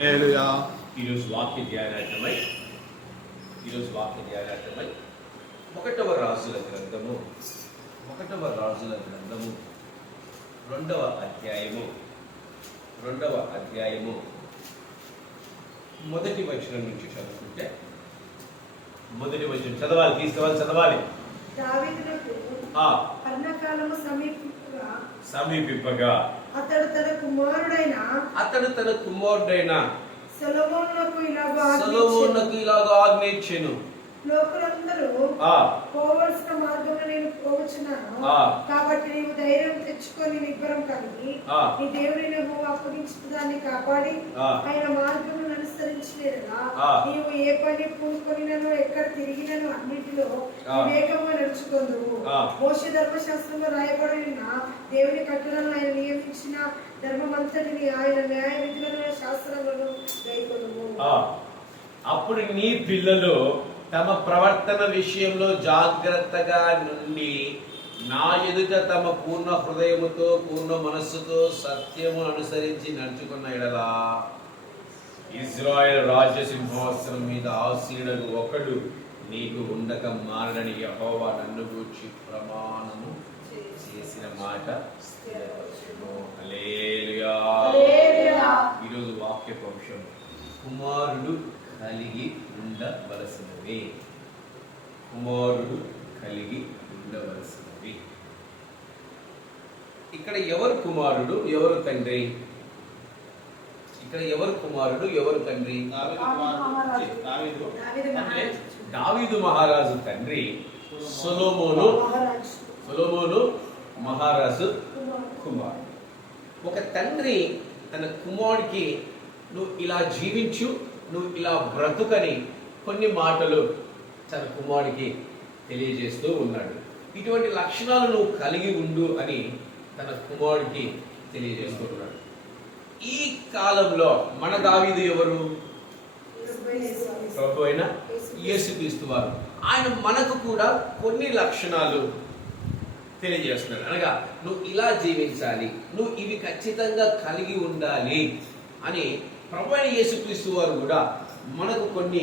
హల్లెలూయా. ఈరోజు వాక్య ధ్యానార్థమై ఒకటవ రాజుల గ్రంథము రెండవ అధ్యాయము మొదటి వచనం నుంచి చదువుకుంటే, మొదటి వచనం చదవాలి. దావీదునకు మరణకాలము సమీపింపగా అతడు తన కుమారుడైన సొలొమోనునకు ఇలాగ ఆజ్ఞయించెను. లోకులందరూ పోవలసిన మార్గంలో నేను పోవచ్చున్నాను, కాబట్టి నీవు ధైర్యం తెచ్చుకొని నిబ్బరం కలిగి నీ దేవుని యెహోవా అప్పగించిన దాన్ని కాపాడి ఆయన మార్గములను అనుసరించినలా నీవు ఏ పని పూనుకొనినను ఎక్కడ తిరిగినను అన్నిటిలో వివేకంగా నడుచుకొందువు. మోషే ధర్మశాస్త్రంలో రాయబడిన దేవుని కట్టడలను ఆయన నియమించిన ధర్మమంతటిని ఆయన న్యాయ విధులను శాస్త్రములను గైకొనుము. అప్పుడు నీ పిల్లలు తమ ప్రవర్తన విషయంలో జాగ్రత్తగా నుండి నా ఎదుట తమ పూర్ణ హృదయముతో పూర్ణ మనస్సుతో సత్యము అనుసరించి నడుచుకున్న ఎడలా ఇజ్రాయెల్ రాజ్య సింహాసనం మీద ఆసీనుడు ఒకడు నీకు ఉండక మారడని యెహోవా నన్ను గూర్చి ప్రమాణము చేసిన మాట స్థిరపరచును. హల్లెలూయా. ఈరోజు వాక్యపంశం కుమారుడు కలిగి ఉండవలసినవి. ఇక్కడ ఎవరు కుమారుడు ఎవరు తండ్రి? దావీదు మహారాజు తండ్రి సొలొమోను మహారాజు కుమారుడు. ఒక తండ్రి తన కుమారుడికి నువ్వు ఇలా జీవించు, నువ్వు ఇలా బ్రతుకని కొన్ని మాటలు తన కుమారుడికి తెలియజేస్తూ ఉన్నాడు. ఇటువంటి లక్షణాలు నువ్వు కలిగి ఉండు అని తన కుమారుడికి తెలియజేస్తూ ఉన్నాడు. ఈ కాలంలో మన దావీదు ఎవరు? ప్రభు అయిన యేసుక్రీస్తు వారు. ఆయన మనకు కూడా కొన్ని లక్షణాలు తెలియజేస్తున్నాడు. అనగా నువ్వు ఇలా జీవించాలి, నువ్వు ఇవి ఖచ్చితంగా కలిగి ఉండాలి అని ప్రభు అయిన యేసుక్రీస్తు వారు కూడా మనకు కొన్ని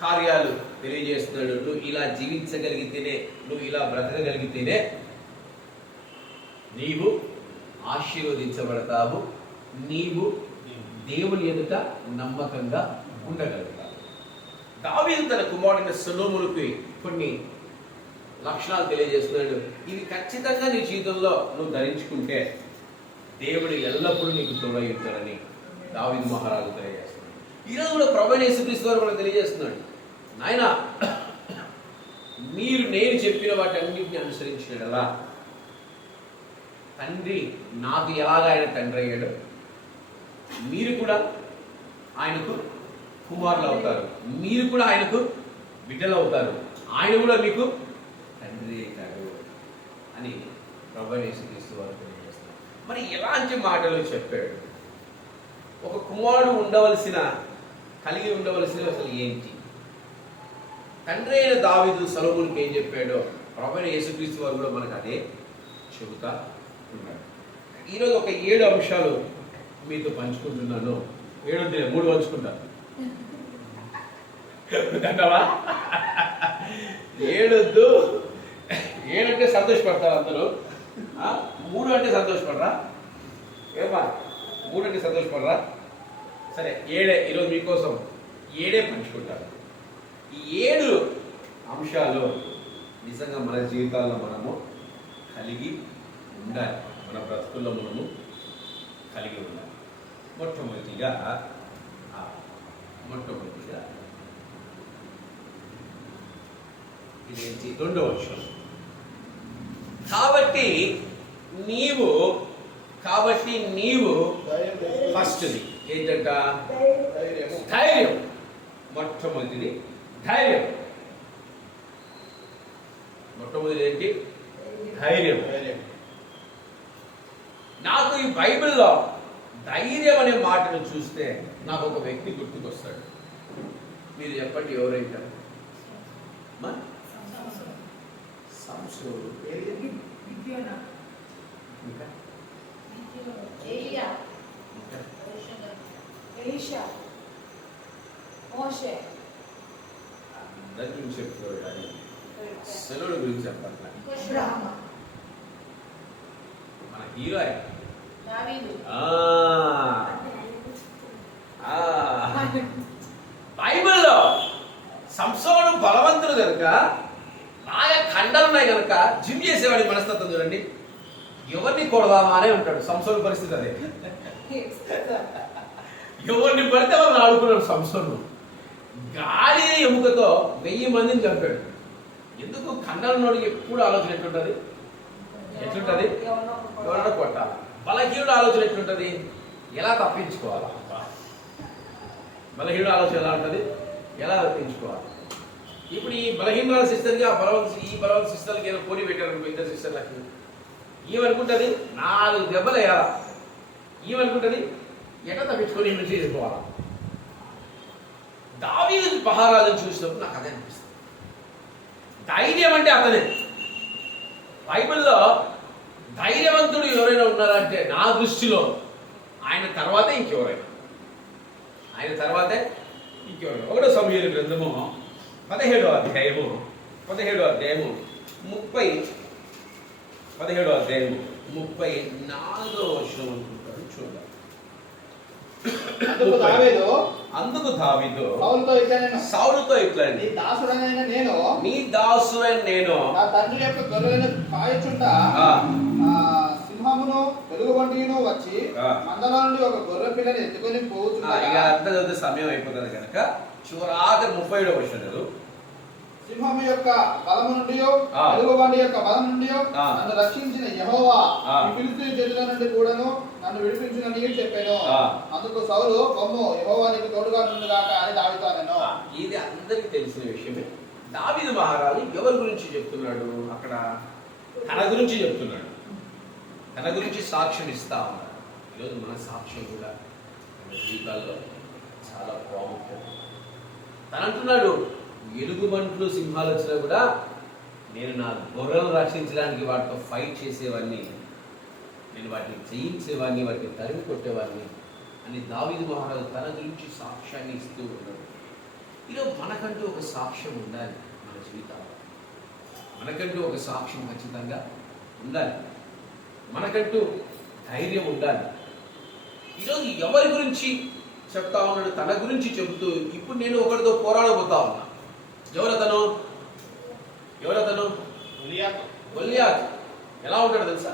కార్యాలు తెలియజేస్తున్నాడు. నువ్వు ఇలా జీవించగలిగితేనే, నువ్వు ఇలా బ్రతకగలిగితేనే నీవు ఆశీర్వదించబడతావు, నీవు దేవుని ఎదుట నమ్మకంగా ఉండగలుగుతావు. దావీదు తన కుమారుడైన సొలొమోనుకి కొన్ని లక్షణాలు తెలియజేస్తున్నాడు. ఇవి ఖచ్చితంగా నీ జీవితంలో నువ్వు ధరించుకుంటే దేవుడు ఎల్లప్పుడూ నీకు తోడై ఉంటాడని దావీదు మహారాజు తెలియజేస్తున్నాడు. ఈరోజు కూడా ప్రభువైన యేసుక్రీస్తు వారు కూడా తెలియజేస్తున్నాడు, నాయనా మీరు నేను చెప్పిన వాటి అన్నింటినీ అనుసరించినలా తండ్రి నాకు ఎలాగ ఆయన తండ్రి అయ్యాడు, మీరు కూడా ఆయనకు కుమారులు అవుతారు, మీరు కూడా ఆయనకు బిడ్డలు అవుతారు, ఆయన కూడా మీకు తండ్రి అవుతాడు అని ప్రభువైన యేసుక్రీస్తు వారు తెలియజేస్తున్నారు. మరి ఎలాంటి మాటలు చెప్పాడు? ఒక కుమారుడు కలిగి ఉండవలసిన అసలు ఏంటి? తండ్రి అయిన దావీదు సొలొమోనుకి ఏం చెప్పాడో ప్రభువైన యేసుక్రీస్తు వారు కూడా మనకు అదే చెబుతా ఉన్నాడు. ఈరోజు ఒక 7 అంశాలు మీతో పంచుకుంటున్నాను. 3 పంచుకుంటాను. 7 అంటే సంతోషపడతారు అందరూ. 3 అంటే సంతోషపడరా? ఏమా 3 అంటే సంతోషపడరా? సరే 7 ఈరోజు మీకోసం 7 పంచుకుంటాను. ఈ 7 అంశాలు నిజంగా మన జీవితాల్లో మనము కలిగి ఉండాలి, మన బ్రతుకుల్లో మనము కలిగి ఉండాలి. మొట్టమొదటిగా ఇదేంటి? 2వ అంశం. కాబట్టి నీవు ఫస్ట్ది ఏంటంట? ధైర్యం. మొట్టమొదటిది ధైర్యం. మొట్టమొదటి ఏంటి? ధైర్యం. నాకు ఈ బైబిల్లో ధైర్యం అనే మాటను చూస్తే నాకు ఒక వ్యక్తి గుర్తుకొస్తాడు. మీరు చెప్పండి ఎవరైతారు? సంసోను. ఎలీషా, మోషే. అందరి గురించి చెప్తాడు కానీ సెలవుల గురించి చెప్పాలి. అబ్రహాము, మన హీరో దావీదు. బైబిల్లో సంసోను బలవంతుడు కనుక బాగా ఖండాలు ఉన్నాయి కనుక జిమ్ చేసేవాడి మనస్తత్వం చూడండి. ఎవరిని కొడదామా అనే ఉంటాడు. సంసోను పరిస్థితి అదే. ఎవరిని పడితే వాళ్ళని ఆడుకున్నాడు సంసోను. గాలి ఎముకతో 1000 మందిని చంపాడు. ఎందుకు? ఖండాలన్నోడికి ఎప్పుడు ఆలోచన ఎట్లుంటది? ఎవరైనా కొట్టాలి. బలహీనుడు ఆలోచన ఎట్లుంటది? ఎలా తప్పించుకోవాలా? బలహీనుడు ఆలోచన ఎలా ఉంటుంది? ఎలా తప్పించుకోవాలి? ఇప్పుడు ఈ బలహీన సిస్టర్కి ఈ బలవంత సిస్టర్కి ఏదో పోటీ పెట్టారు. ఇద్దరు సిస్టర్లకి ఏమనుకుంటుంది? 4 దెబ్బలు వేయాలా. ఏమనుకుంటుంది? ఎట్లా తప్పించుకొని నుంచి చేసుకోవాలా. దావీదు మహారాజును చూసినప్పుడు నాకు అదే అనిపిస్తుంది. ధైర్యం అంటే అతనే. బైబిల్లో ధైర్యవంతుడు ఎవరైనా ఉన్నారంటే నా దృష్టిలో ఆయన తర్వాతే ఇంకెవరైనా. 1 సమూయేలు గ్రంథము 17వ అధ్యాయము 34వ వచనం అనుకుంటారు. చూడాలి. అందుకు దావీదు సౌలుతో ఇట్లా, నీ దాసుడైన నేను నా తండ్రి యొక్క గొర్రెలను కాయచుంట సింహమును వెలుగుబంటిను వచ్చి మందలో నుండి ఒక గొర్రె పిల్లని ఎత్తుకొని పోతున్నా. అంత సమయం అయిపోతుంది కనుక చివరాఖరి 37వ వచనం. సింహము యొక్క బలము నుండి వెలుగుబంటి యొక్క బలం నుండి నన్ను రక్షించిన యెహోవా ఫిలిష్తీయుల చేతుల నుండి కూడాను నన్ను విడిపించునని చెప్పాను. అందుకు సౌలు, కొమ్ము, యెహోవా నీకు తోడుగా నుండుగాక అని దావీదుతో అనెను. ఇది అందరికీ తెలిసిన విషయమే. దావీదు మహారాజు ఎవరి గురించి చెప్తున్నాడు? అక్కడ తన గురించి చెప్తున్నాడు. తన గురించి సాక్ష్యం ఇస్తా ఉన్నాడు. ఈరోజు మన సాక్ష్యం కూడా మన జీవితాల్లో చాలా ప్రాముఖ్యం. తను అంటున్నాడు, ఎలుగుబంట్లు సింహాలు వచ్చినా కూడా నేను నా గొర్రెలను రక్షించడానికి వాటితో ఫైట్ చేసేవాడిని, నేను వాటిని జయించేవాడిని, వాటిని తరిమి కొట్టేవాడిని అని దావీదు మహారాజు తన గురించి సాక్ష్యాన్ని ఇస్తూ ఉన్నాడు. ఈరోజు మనకంటూ ఒక సాక్ష్యం ఉండాలి. మన జీవితాల్లో మనకంటూ ఒక సాక్ష్యం ఖచ్చితంగా ఉండాలి. మనకంటూ ధైర్యం ఉండాలి. ఈరోజు ఎవరి గురించి చెప్తా ఉన్నాడు? తన గురించి చెబుతూ ఇప్పుడు నేను ఒకరితో పోరాడబోతా ఉన్నా. ఎవరతను? గొల్లియాత్. ఎలా ఉంటాడు తెలుసా?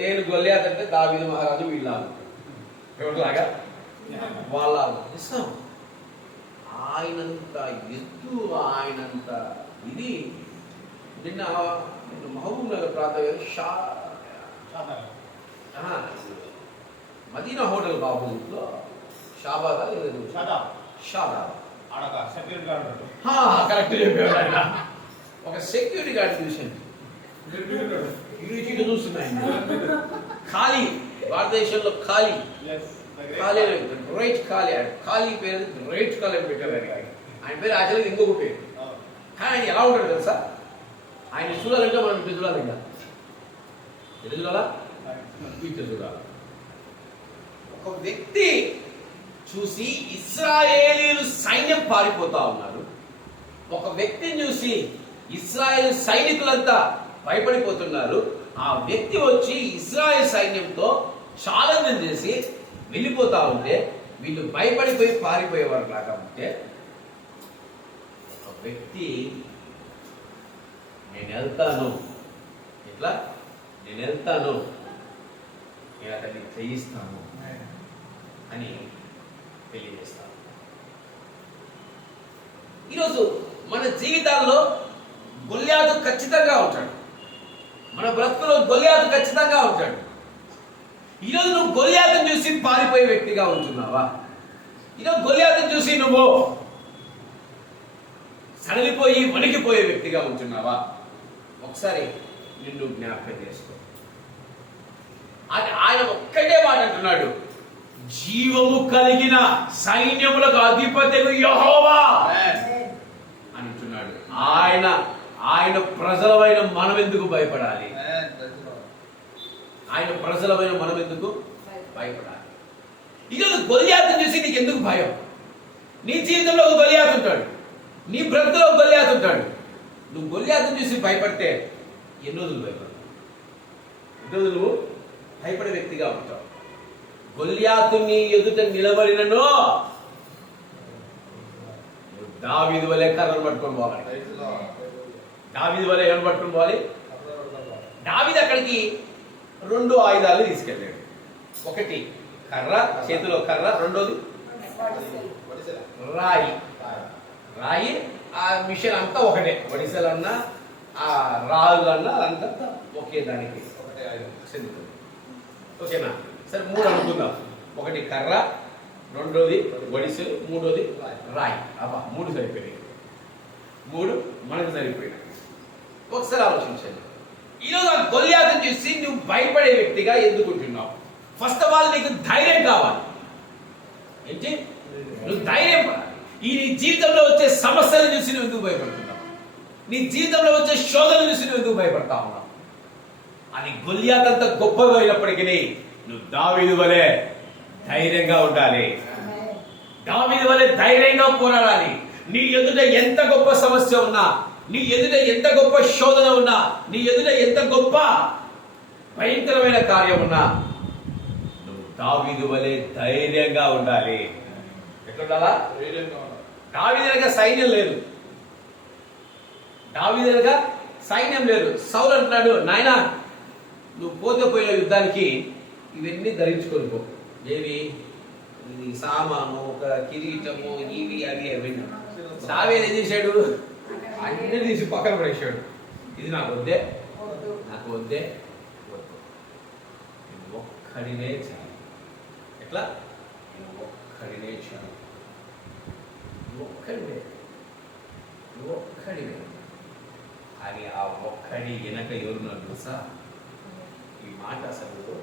నేను గొల్లియాత్ అంటే దావీదు మహారాజు వీళ్ళ ఎవరిలాగా వాళ్ళ ఇష్టం. ఆయనంత ఎత్తు, ఆయనంత ఇది. నిన్న మహబూబ్ నగర్ ప్రాంతం మదీనా హోటల్ బాబులో షాబాదా లేదు షాదా కరెక్ట్ చెప్పాడు ఆయన. ఒక సెక్యూరిటీ గార్డ్ చూసాను. చూస్తున్నాయి ఖాళీ, భారతదేశంలో ఖాళీ రైట్ ఖాళీ పేరు రైట్ ఖాళీ పెట్టారు. ఆయన పేరు యాక్చువల్గా ఇంకొక పేరు. కానీ ఆయన ఎలా ఉంటాడు తెలుసా? ఆయన చూడాలంటే మనం ఇటు చూడాలి. ఇంకా ఎటు చూడాలా? ఇటు చూడాలి. ఒక వ్యక్తి చూసి ఇశ్రాయేలీయులు సైన్యం పారిపోతా ఉన్నారు. ఒక వ్యక్తిని చూసి ఇశ్రాయేల్ సైనికులంతా భయపడిపోతున్నారు. ఆ వ్యక్తి వచ్చి ఇశ్రాయేల్ సైన్యంతో ఛాలెంజ్ చేసి వెళ్ళిపోతా ఉంటే వీళ్ళు భయపడిపోయి పారిపోయేవారు లాగా ఉంటే, ఒక వ్యక్తి నేను వెళ్తాను నేను అతన్ని చేయిస్తాను అని తెలియజేస్తాను. ఈరోజు మన జీవితాల్లో గొల్లియాతు ఖచ్చితంగా ఉంటాడు. మన బ్రతుకులో గొల్లియాతు ఖచ్చితంగా ఉంటాడు. ఈరోజు నువ్వు గొల్లియాతును చూసి పారిపోయే వ్యక్తిగా ఉంటున్నావా? ఈరోజు గొల్లియాతును చూసి నువ్వు సడలిపోయి వణికిపోయే వ్యక్తిగా ఉంటున్నావా? ఒకసారి నిన్ను జ్ఞాపకం చేసుకో. అది ఆయన ఒక్కటే మాట అంటున్నాడు, జీవము కలిగిన సైన్యములకు అధిపతియగు యెహోవా అంటున్నాడు. ఆయన ప్రజలమైన మనం ఎందుకు భయపడాలి? ఆయన ప్రజలమైన మనం ఎందుకు భయపడాలి? ఈరోజు గొలియాతుని చూసి నీకు ఎందుకు భయం? నీ జీవితంలో ఒక గొలియాతు ఉంటాడు, నీ బ్రతుకులో ఒక గొలియాతు ఉంటాడు. నువ్వు గొలియాతుని చూసి భయపడితే ఎన్ని రోజులు భయపడతావు? ఎన్ని రోజులు నువ్వు భయపడే వ్యక్తిగా ఉంటావు. గొలియాతుని ఎదుట నిలబడినను దావీదు వలె కర్రలు పట్టుకొని పోవాలి. దావీదు వలె ఎవరు పట్టుకొని పోవాలి? దావీదు అక్కడికి 2 ఆయుధాలు తీసుకెళ్ళాడు. ఒకటి కర్ర, చేతిలో కర్ర. రెండోది రాయి. రాయి ఆ మిషన్ అంతా ఒకటే, వడిసెలన్నా ఆ రాళ్ళన్నా అంతా ఒకే దానికి ఒకటే ఆయుధం చెందుతుంది. ఓకేనా? సరే, 3 అనుకుందాం. ఒకటి కర్ర, రెండోది వడిసెలు, మూడోది రాయి. అబ్బా, 3 సరిపోయాయి. 3 మనకు సరిపోయినాయి. ఒకసారి ఆలోచించండి. ఈరోజు ఆ గొలియాతుని చూసి నువ్వు భయపడే వ్యక్తిగా ఎందుకుంటున్నావు? ఫస్ట్ ఆఫ్ ఆల్ నీకు ధైర్యం కావాలి. ఏంటి? నువ్వు ధైర్యం. ఈ నీ జీవితంలో వచ్చే సమస్యలు చూసి నువ్వు ఎందుకు భయపడుతున్నావు? నీ జీవితంలో వచ్చే శోధనలు చూసి నువ్వు ఎందుకు భయపడతా ఉన్నావు? అది గొలియాతు అంత గొప్పగా అయినప్పటికీ నువ్వు దావీదు వలె ధైర్యంగా ఉండాలి. దావీదు వలె ధైర్యంగా పోరాడాలి. నీ ఎదుట ఎంత గొప్ప సమస్య ఉన్నా, నీ ఎదుట ఎంత గొప్ప శోధన ఉన్నా, నీ ఎదుట ఎంత గొప్ప భయంకరమైన కార్యం ఉన్నా, నువ్వు దావీదు వలె ధైర్యంగా ఉండాలి. ఎట్లుండాలా? దావీదు వెనక సైన్యం లేదు. దావీదు వెనక సైన్యం లేదు. సౌలు అంటున్నాడు, నాయనా నువ్వు పోతే పోయిన యుద్ధానికి ఇవన్నీ ధరించుకొని పో. ఏవి? సామాను, ఒక కిరీటము, ఇవి అవి అవన్నీ. దావీదు ఏం చేశాడు? అన్నీ తీసి పక్కన పడేసాడు. ఇది నాకు వద్దే, నాకు వద్దే, వద్దు. ఒక్కడినే చాలు. ఎట్లా? ఒక్కడినే చాలు. ఒక్కడినే, ఒక్కడినే. అని ఆ ఒక్కడి వెనక ఎవరున్నారు తెలుసా? ఈ మాట అసలు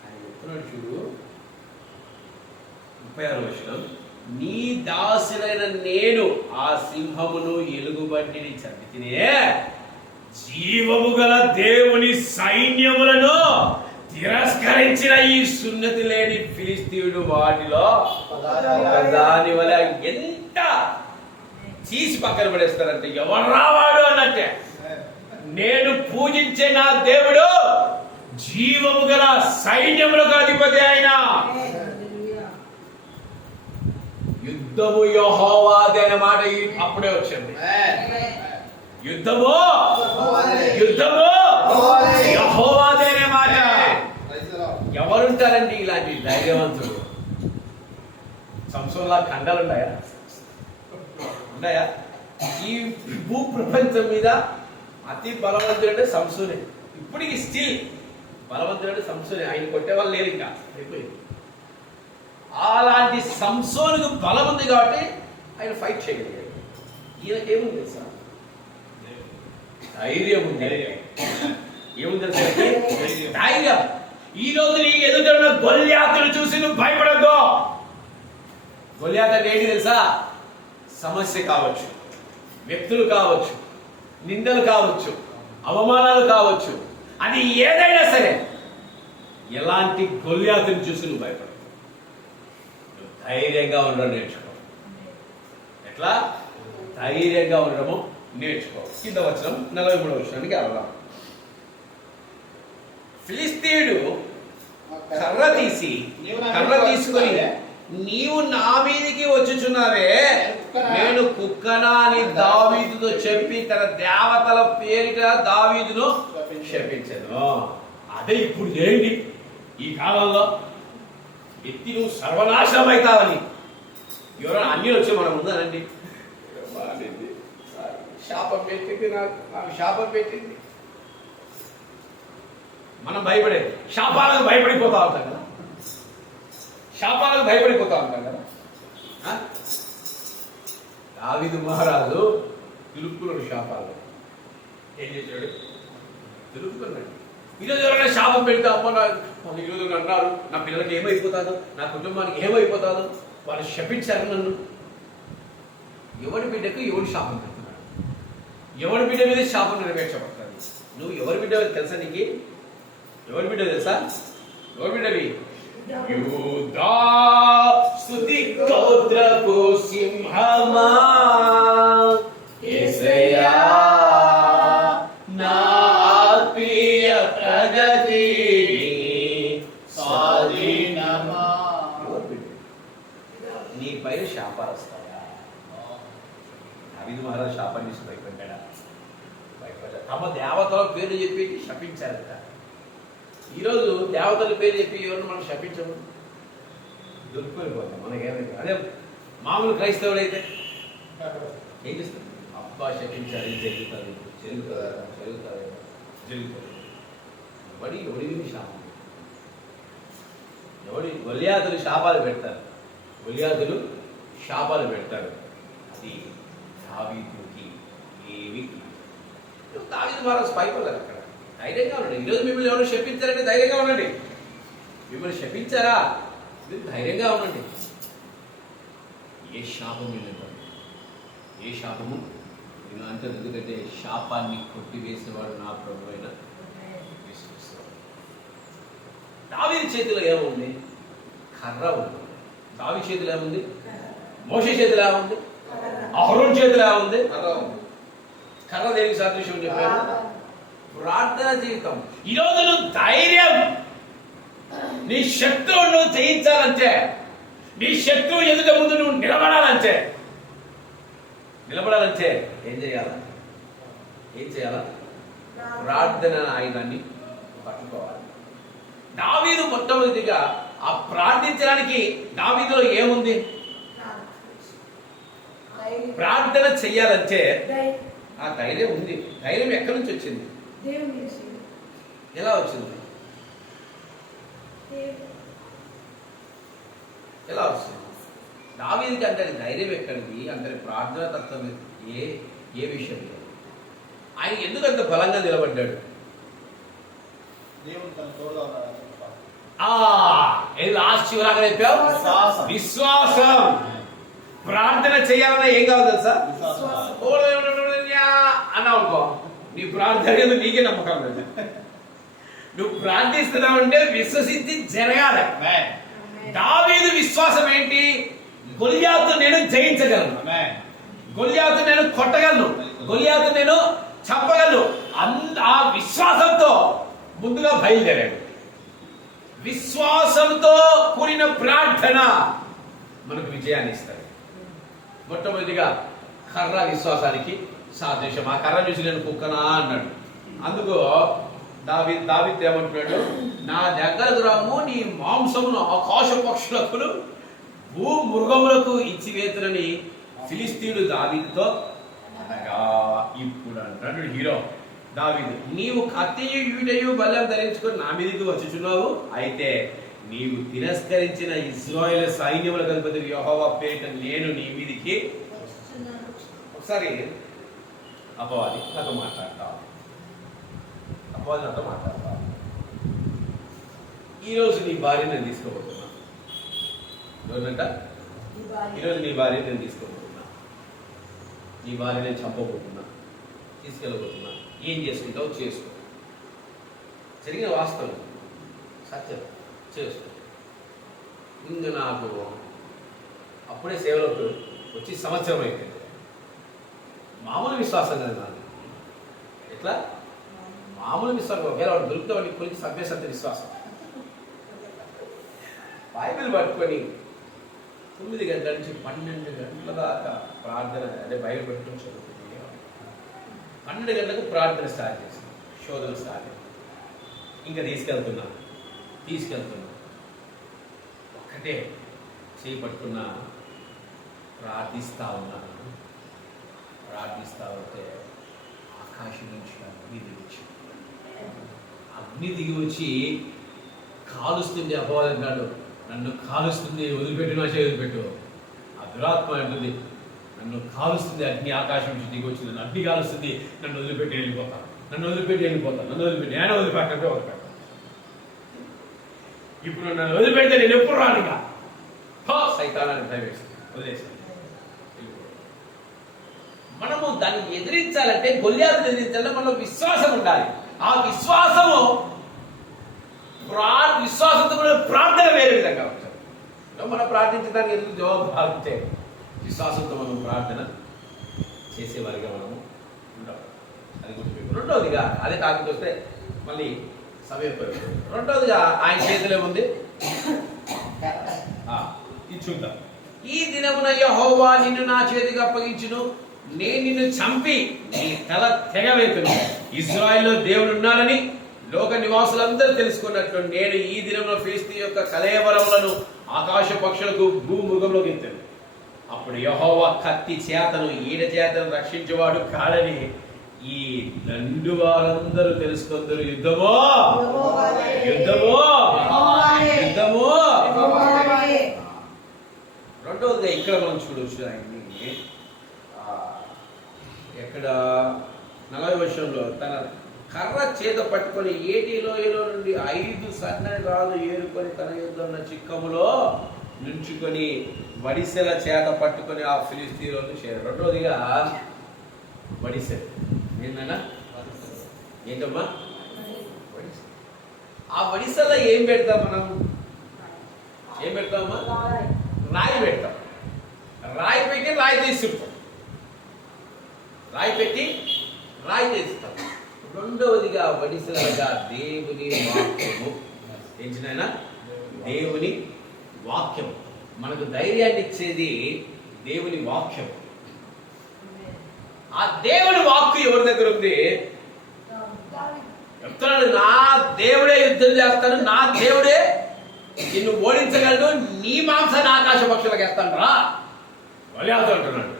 ఆయన చెప్తున్నాడు చూడు, 36వ వచనం. నీ దాసులైన నేను ఆ సింహమును ఎలుగుబంటిని చంపితినే, జీవము గల దేవుని సైన్యములను తిరస్కరించిన ఈ సున్నతి లేని ఫిలిస్తీయుడు వాటిలో దాని వల్ల ఎంత తీసి పక్కన పడేస్తారంటే ఎవరు రావాడు అన్నట్టే. నేను పూజించే నా దేవుడు జీవము గల సైన్యములకు అధిపతి ఆయన. యుద్ధము యెహోవాదే అనే మాట అప్పుడే వచ్చింది. యుద్ధము యుద్ధము యెహోవాదే అనే మాట. ఎవరుంటారండి ఇలాంటి ధైర్యవంతుడు? సంసోన్లా కండలు ఉన్నాయా? ఉన్నాయా? ఈ భూ ప్రపంచం మీద అతి బలవంతుడు సంసోనే. ఇప్పటికి స్టిల్ బలవంతుడు సంసోనే. ఆయన కొట్టే వాళ్ళు లేరు, ఇంకా అయిపోయింది. అలాంటి సంసోనుకు బలం ఉంది కాబట్టి ఆయన ఫైట్ చేయగలిగాడు. ఈయనకేముంది తెలుసా? ధైర్యం ఉంది. ఏముంది తెలుసా? ధైర్యం. ఈ రోజు నీ ఎదుట గొలియాతును చూసి నువ్వు భయపడద్దు. గొలియాతు అంటే ఏంటి తెలుసా? సమస్య కావచ్చు, వ్యక్తులు కావచ్చు, నిందలు కావచ్చు, అవమానాలు కావచ్చు, అది ఏదైనా సరే, ఎలాంటి గొలియాతును చూసి నువ్వు భయపడదు. ధైర్యంగా ఉండడం నేర్చుకో. ఎట్లా? ధైర్యంగా ఉండడము నేర్చుకో. కింద వచనం 43వ వచనానికి వెళ్దాం. ఫిలిస్తీయుడు కర్ర తీసుకొని నీవు నా మీదికి వచ్చుచున్నావే, నేను కుక్కనా అని దావీదుతో చెప్పి తన దేవతల పేరిట దావీదును శపించను. అదే ఇప్పుడు ఏంటి ఈ కాలంలో? ఎత్తి నువ్వు సర్వనాశనం అవుతావని ఎవరైనా అన్ని వచ్చి మనం ఉందానండి, శాపం పెట్టింది, నాకు శాపం పెట్టింది. మనం భయపడేది శాపాలకు భయపడిపోతా ఉంటాం కదా, శాపాలకు భయపడిపోతా ఉంటాం కదా. దావీదు మహారాజు తిరుక్కున్నాడు శాపాలు. ఏం చేశాడు? తిరుక్కున్నాడు. ఈరోజు ఎవరైనా శాపం పెడితే అమ్మ ఈరోజు అన్నారు నా పిల్లలకి ఏమైపోతాదో, నా కుటుంబానికి ఏమైపోతాదో, వాళ్ళు శపించారు నన్ను. ఎవరి బిడ్డకు ఎవడు శాపం పెడుతున్నాడు? ఎవరి బిడ్డ మీద శాపం నెరవేర్చబడుతుంది. నువ్వు ఎవరి బిడ్డ తెలుసా? నీకు ఎవరి బిడ్డ తెలుసా? ఎవరి బిడ్డవి? యూదా పైన శాపాలు వస్తాయా? దావీదు మహారాజు శాపాన్ని చూసి భయపడ్డా? భయపడ్డా. తమ దేవతల పేరు చెప్పి శపించారట. ఈరోజు దేవతల పేరు చెప్పి ఎవరిని మనం శపించము, దొరికిపోయిపోతాం. మనకేమైతే అదే మామూలు క్రైస్తవుడు అయితే ఏం చేస్తాం? అబ్బా శపించారు, ఇది జరుగుతుంది, జరుగుతుందా, జరుగుతుంది, జరుగుతుంది. ఎవడి శాపం? గొల్యాతులు శాపాలు పెడతారు, గొల్యాతులు శాపాలు పెడతారు. అది దావీదుకి ఏమి దావీదు మహారాజు భయపడలేదు. అక్కడ ధైర్యంగా ఉండండి. ఈరోజు మిమ్మల్ని ఎవరు శపించారంటే ధైర్యంగా ఉండండి. మిమ్మల్ని శపించారా? మీరు ధైర్యంగా ఉండండి. ఏ శాపము లేదు, ఏ శాపము నేను అంటే. ఎందుకంటే శాపాన్ని కొట్టివేసేవాడు నా ప్రభు అయిన యేసుక్రీస్తు. దావీదు చేతిలో ఏముంది? కర్ర ఉంది. దావీదు చేతిలో ఏముంది? మోషే చేతిలో ఏముంది? అహరోను చేతిలో ఏముంది? కర్ర. దేనికి సాదృశ్యం చెప్పారు? ప్రార్థన జీవితం. ఈరోజు నువ్వు ధైర్యం, నీ శత్రువును నువ్వు జయించాలంటే, నీ శత్రువు ఎదుట ముందు నువ్వు నిలబడాలంటే ఏం చేయాలా? ఏం చేయాలా? ప్రార్థన ఆయుధాన్ని పట్టుకోవాలి. దావీదు మొట్టమొదటిగా ఆ ప్రార్థించడానికి దావీదులో ఏముంది? ప్రార్థన చెయ్యాలంటే ఆ ధైర్యం ఉంది. ధైర్యం ఎక్కడి నుంచి వచ్చింది? ఎలా వచ్చింది? ఎలా వచ్చింది? దావీదుకి అంతటి ధైర్యం ఎక్కడిది? అంతటి ప్రార్థన తత్వం ఏ విషయంలో? ఆయన ఎందుకు అంత బలంగా నిలబడ్డాడు? లాస్ట్ చివరాగా చెప్పావు, విశ్వాసం. ప్రార్థన చేయాలన్నా ఏం కావాలి తెలుసా? అన్నావు అనుకో, నీ ప్రార్థన నీకే నమ్మకం లేదు. నువ్వు ప్రార్థిస్తున్నావు అంటే విశ్వసించి జరగాలి. దావీదు విశ్వాసం ఏంటి? గొల్యాతు నేను జయించగలను, గొల్యాతు నేను కొట్టగలను, గొల్యాతు నేను చంపగలను. ఆ విశ్వాసంతో ముందుగా బయలుదేరాడు. విశ్వాసంతో కూడిన ప్రార్థన మనకు విజయాన్ని ఇస్తాడు. మొట్టమొదటిగా కర్ర విశ్వాసానికి సాదృశ్యం. ఆ కర్ర చూసి నేను కుక్కనా అన్నాడు. అందుకు దావీదు ఏమంటున్నాడు? నా దగ్గరకు రమ్ము, నీ మాంసమును ఆకాశ పక్షులకు భూ మృగములకు ఇచ్చివేతులని ఫిలిస్తీయుడు దావీదుతో అనగా, ఇప్పుడు అంటాడు హీరో దావీదు, నీవు కత్తియు ఈటయు బల్లెం ధరించుకొని నా మీదకి వచ్చుచున్నావు. అయితే నీవు తిరస్కరించిన ఇశ్రాయేలు సైన్యములకు అధిపతి యెహోవా పేరిట నేను నీ మీదికి. ఒకసారి అపవాది నాతో మాట్లాడతా, ఈరోజు నీ భార్య నేను తీసుకోబోతున్నా. ఎవరినంట? ఈరోజు నీ భార్య నేను తీసుకోబోతున్నా, నీ భార్య నేను చంపబోతున్నా, తీసుకెళ్ళబోతున్నా. ఏం చేసుకుంటావు చేసుకో. జరిగిన వాస్తవం, సత్యం, చేసుకో. ఇంకా నాకు అప్పుడే సేవలోకి వచ్చి సంవత్సరం అయిపోయింది. మామూలు విశ్వాసం కదా నాకు. ఎట్లా? మామూలు విశ్వాసం. ఒకవేళ వాడు దొరికితే వాడికి కొలికి సభ్యసత్య విశ్వాసం. బైబిల్ పట్టుకొని 9 గంటల నుంచి 12 గంటల దాకా ప్రార్థన, అదే బైబిల్ పట్టుకొని చదువుతుంది. 12 గంటలకు ప్రార్థన స్టార్ట్ చేస్తాను, శోధన స్టార్ట్ చేస్తాను. ఇంకా తీసుకెళ్తున్నా ఒక్కటే చేయి పట్టుకున్నా, ప్రార్థిస్తా ఉంటే ఆకాశం నుంచి అగ్ని దిగి వచ్చి కాలుస్తుంది. అపవాది అంటాడు, నన్ను కాలుస్తుంది, వదిలిపెట్టు, నా చేయి వదిలిపెట్టు. ఆ దురాత్మ అంటుంది, నన్ను కాలుస్తుంది అగ్ని, ఆకాశం నుంచి దిగి వచ్చింది, నన్ను అగ్ని కాలుస్తుంది, నన్ను వదిలిపెట్టి వెళ్ళిపోతా, నన్ను వదిలిపెట్టి నేను వదిలిపెట్టాను. ఇప్పుడు నన్ను వదిలిపెడితే నేను ఎప్పుడు రానుగా సైతానాన్ని వదిలేసాను. మనము దాన్ని ఎదిరించాలంటే, గొల్యాతుని ఎదిరించాలంటే మనలో విశ్వాసం ఉండాలి. ఆ విశ్వాసంతో ప్రార్థన వేరే విధంగా ఉంటుంది. మనం ప్రార్థించడానికి ఎందుకు జవాబు భావించే విశ్వాసంతో మనం ప్రార్థన చేసేవారిగా మనము ఉండాలి. అది గుర్తుపెట్టు. రెండవదిగా, అదే టాపిక్ వస్తే మళ్ళీ సమయం పోయింది. రెండవదిగా ఆయన చేతిలో ఉంది, ఇది చూద్దాం. ఈ దినమున యెహోవా నిన్ను నా చేతికి అప్పగించును, నేను నిన్ను చంపి నీ తల తెగవేతును. ఇశ్రాయేలులో దేవుడు ఉన్నాడని లోక నివాసులందరూ తెలుసుకున్నట్లు నేను ఈ దినంలో ఫిలిష్తీ యొక్క కళేబరములను ఆకాశ పక్షులకు భూముఖంలోకి ఎత్తాను. అప్పుడు యెహోవా కత్తి చేతను ఈడ చేతను రక్షించేవాడు కాడని ఈ దండు వారందరూ తెలుసుకుందరు. యుద్ధమో యుద్ధమో యుద్ధమో. రెండవదిగా ఇక్కడ మనం చూడవచ్చు ఆయన్ని ఎక్కడ 40వ వచనంలో తన కర్ర చేత పట్టుకొని ఏటి లోయలో నుండి 5 సన్నని రాళ్ళు ఏరుకొని తన యుద్ధ ఉన్న చిక్కములో నుంచుకొని వడిసెల చేత పట్టుకొని ఆ ఫిలిష్తీయులను చేరారు. రెండవదిగా వడిసెల ఏంటన్నా ఏంటమ్మా ఆ వడిసెల ఏం పెడతాం మనం? ఏం పెడతామమ్మా? రాయి పెడతాం. రాయి పెట్టి రాయి తీసుకుంటాం. రాయి పెట్టి రాయి తీస్తాం. రెండవదిగా వడిసెలగా దేవుని వాక్యము. ఏంటినైనా దేవుని వాక్యం. మనకు ధైర్యాన్ని ఇచ్చేది దేవుని వాక్యం. ఆ దేవుని వాక్కు ఎవరి దగ్గర ఉంది? చెప్తున్నాడు, నా దేవుడే యుద్ధం చేస్తాను, నా దేవుడే నిన్ను ఓడించగలడు, నీ మాంసాన్ని ఆకాశ పక్షులకు వేస్తాను రా వలియాదు అంటున్నాడు.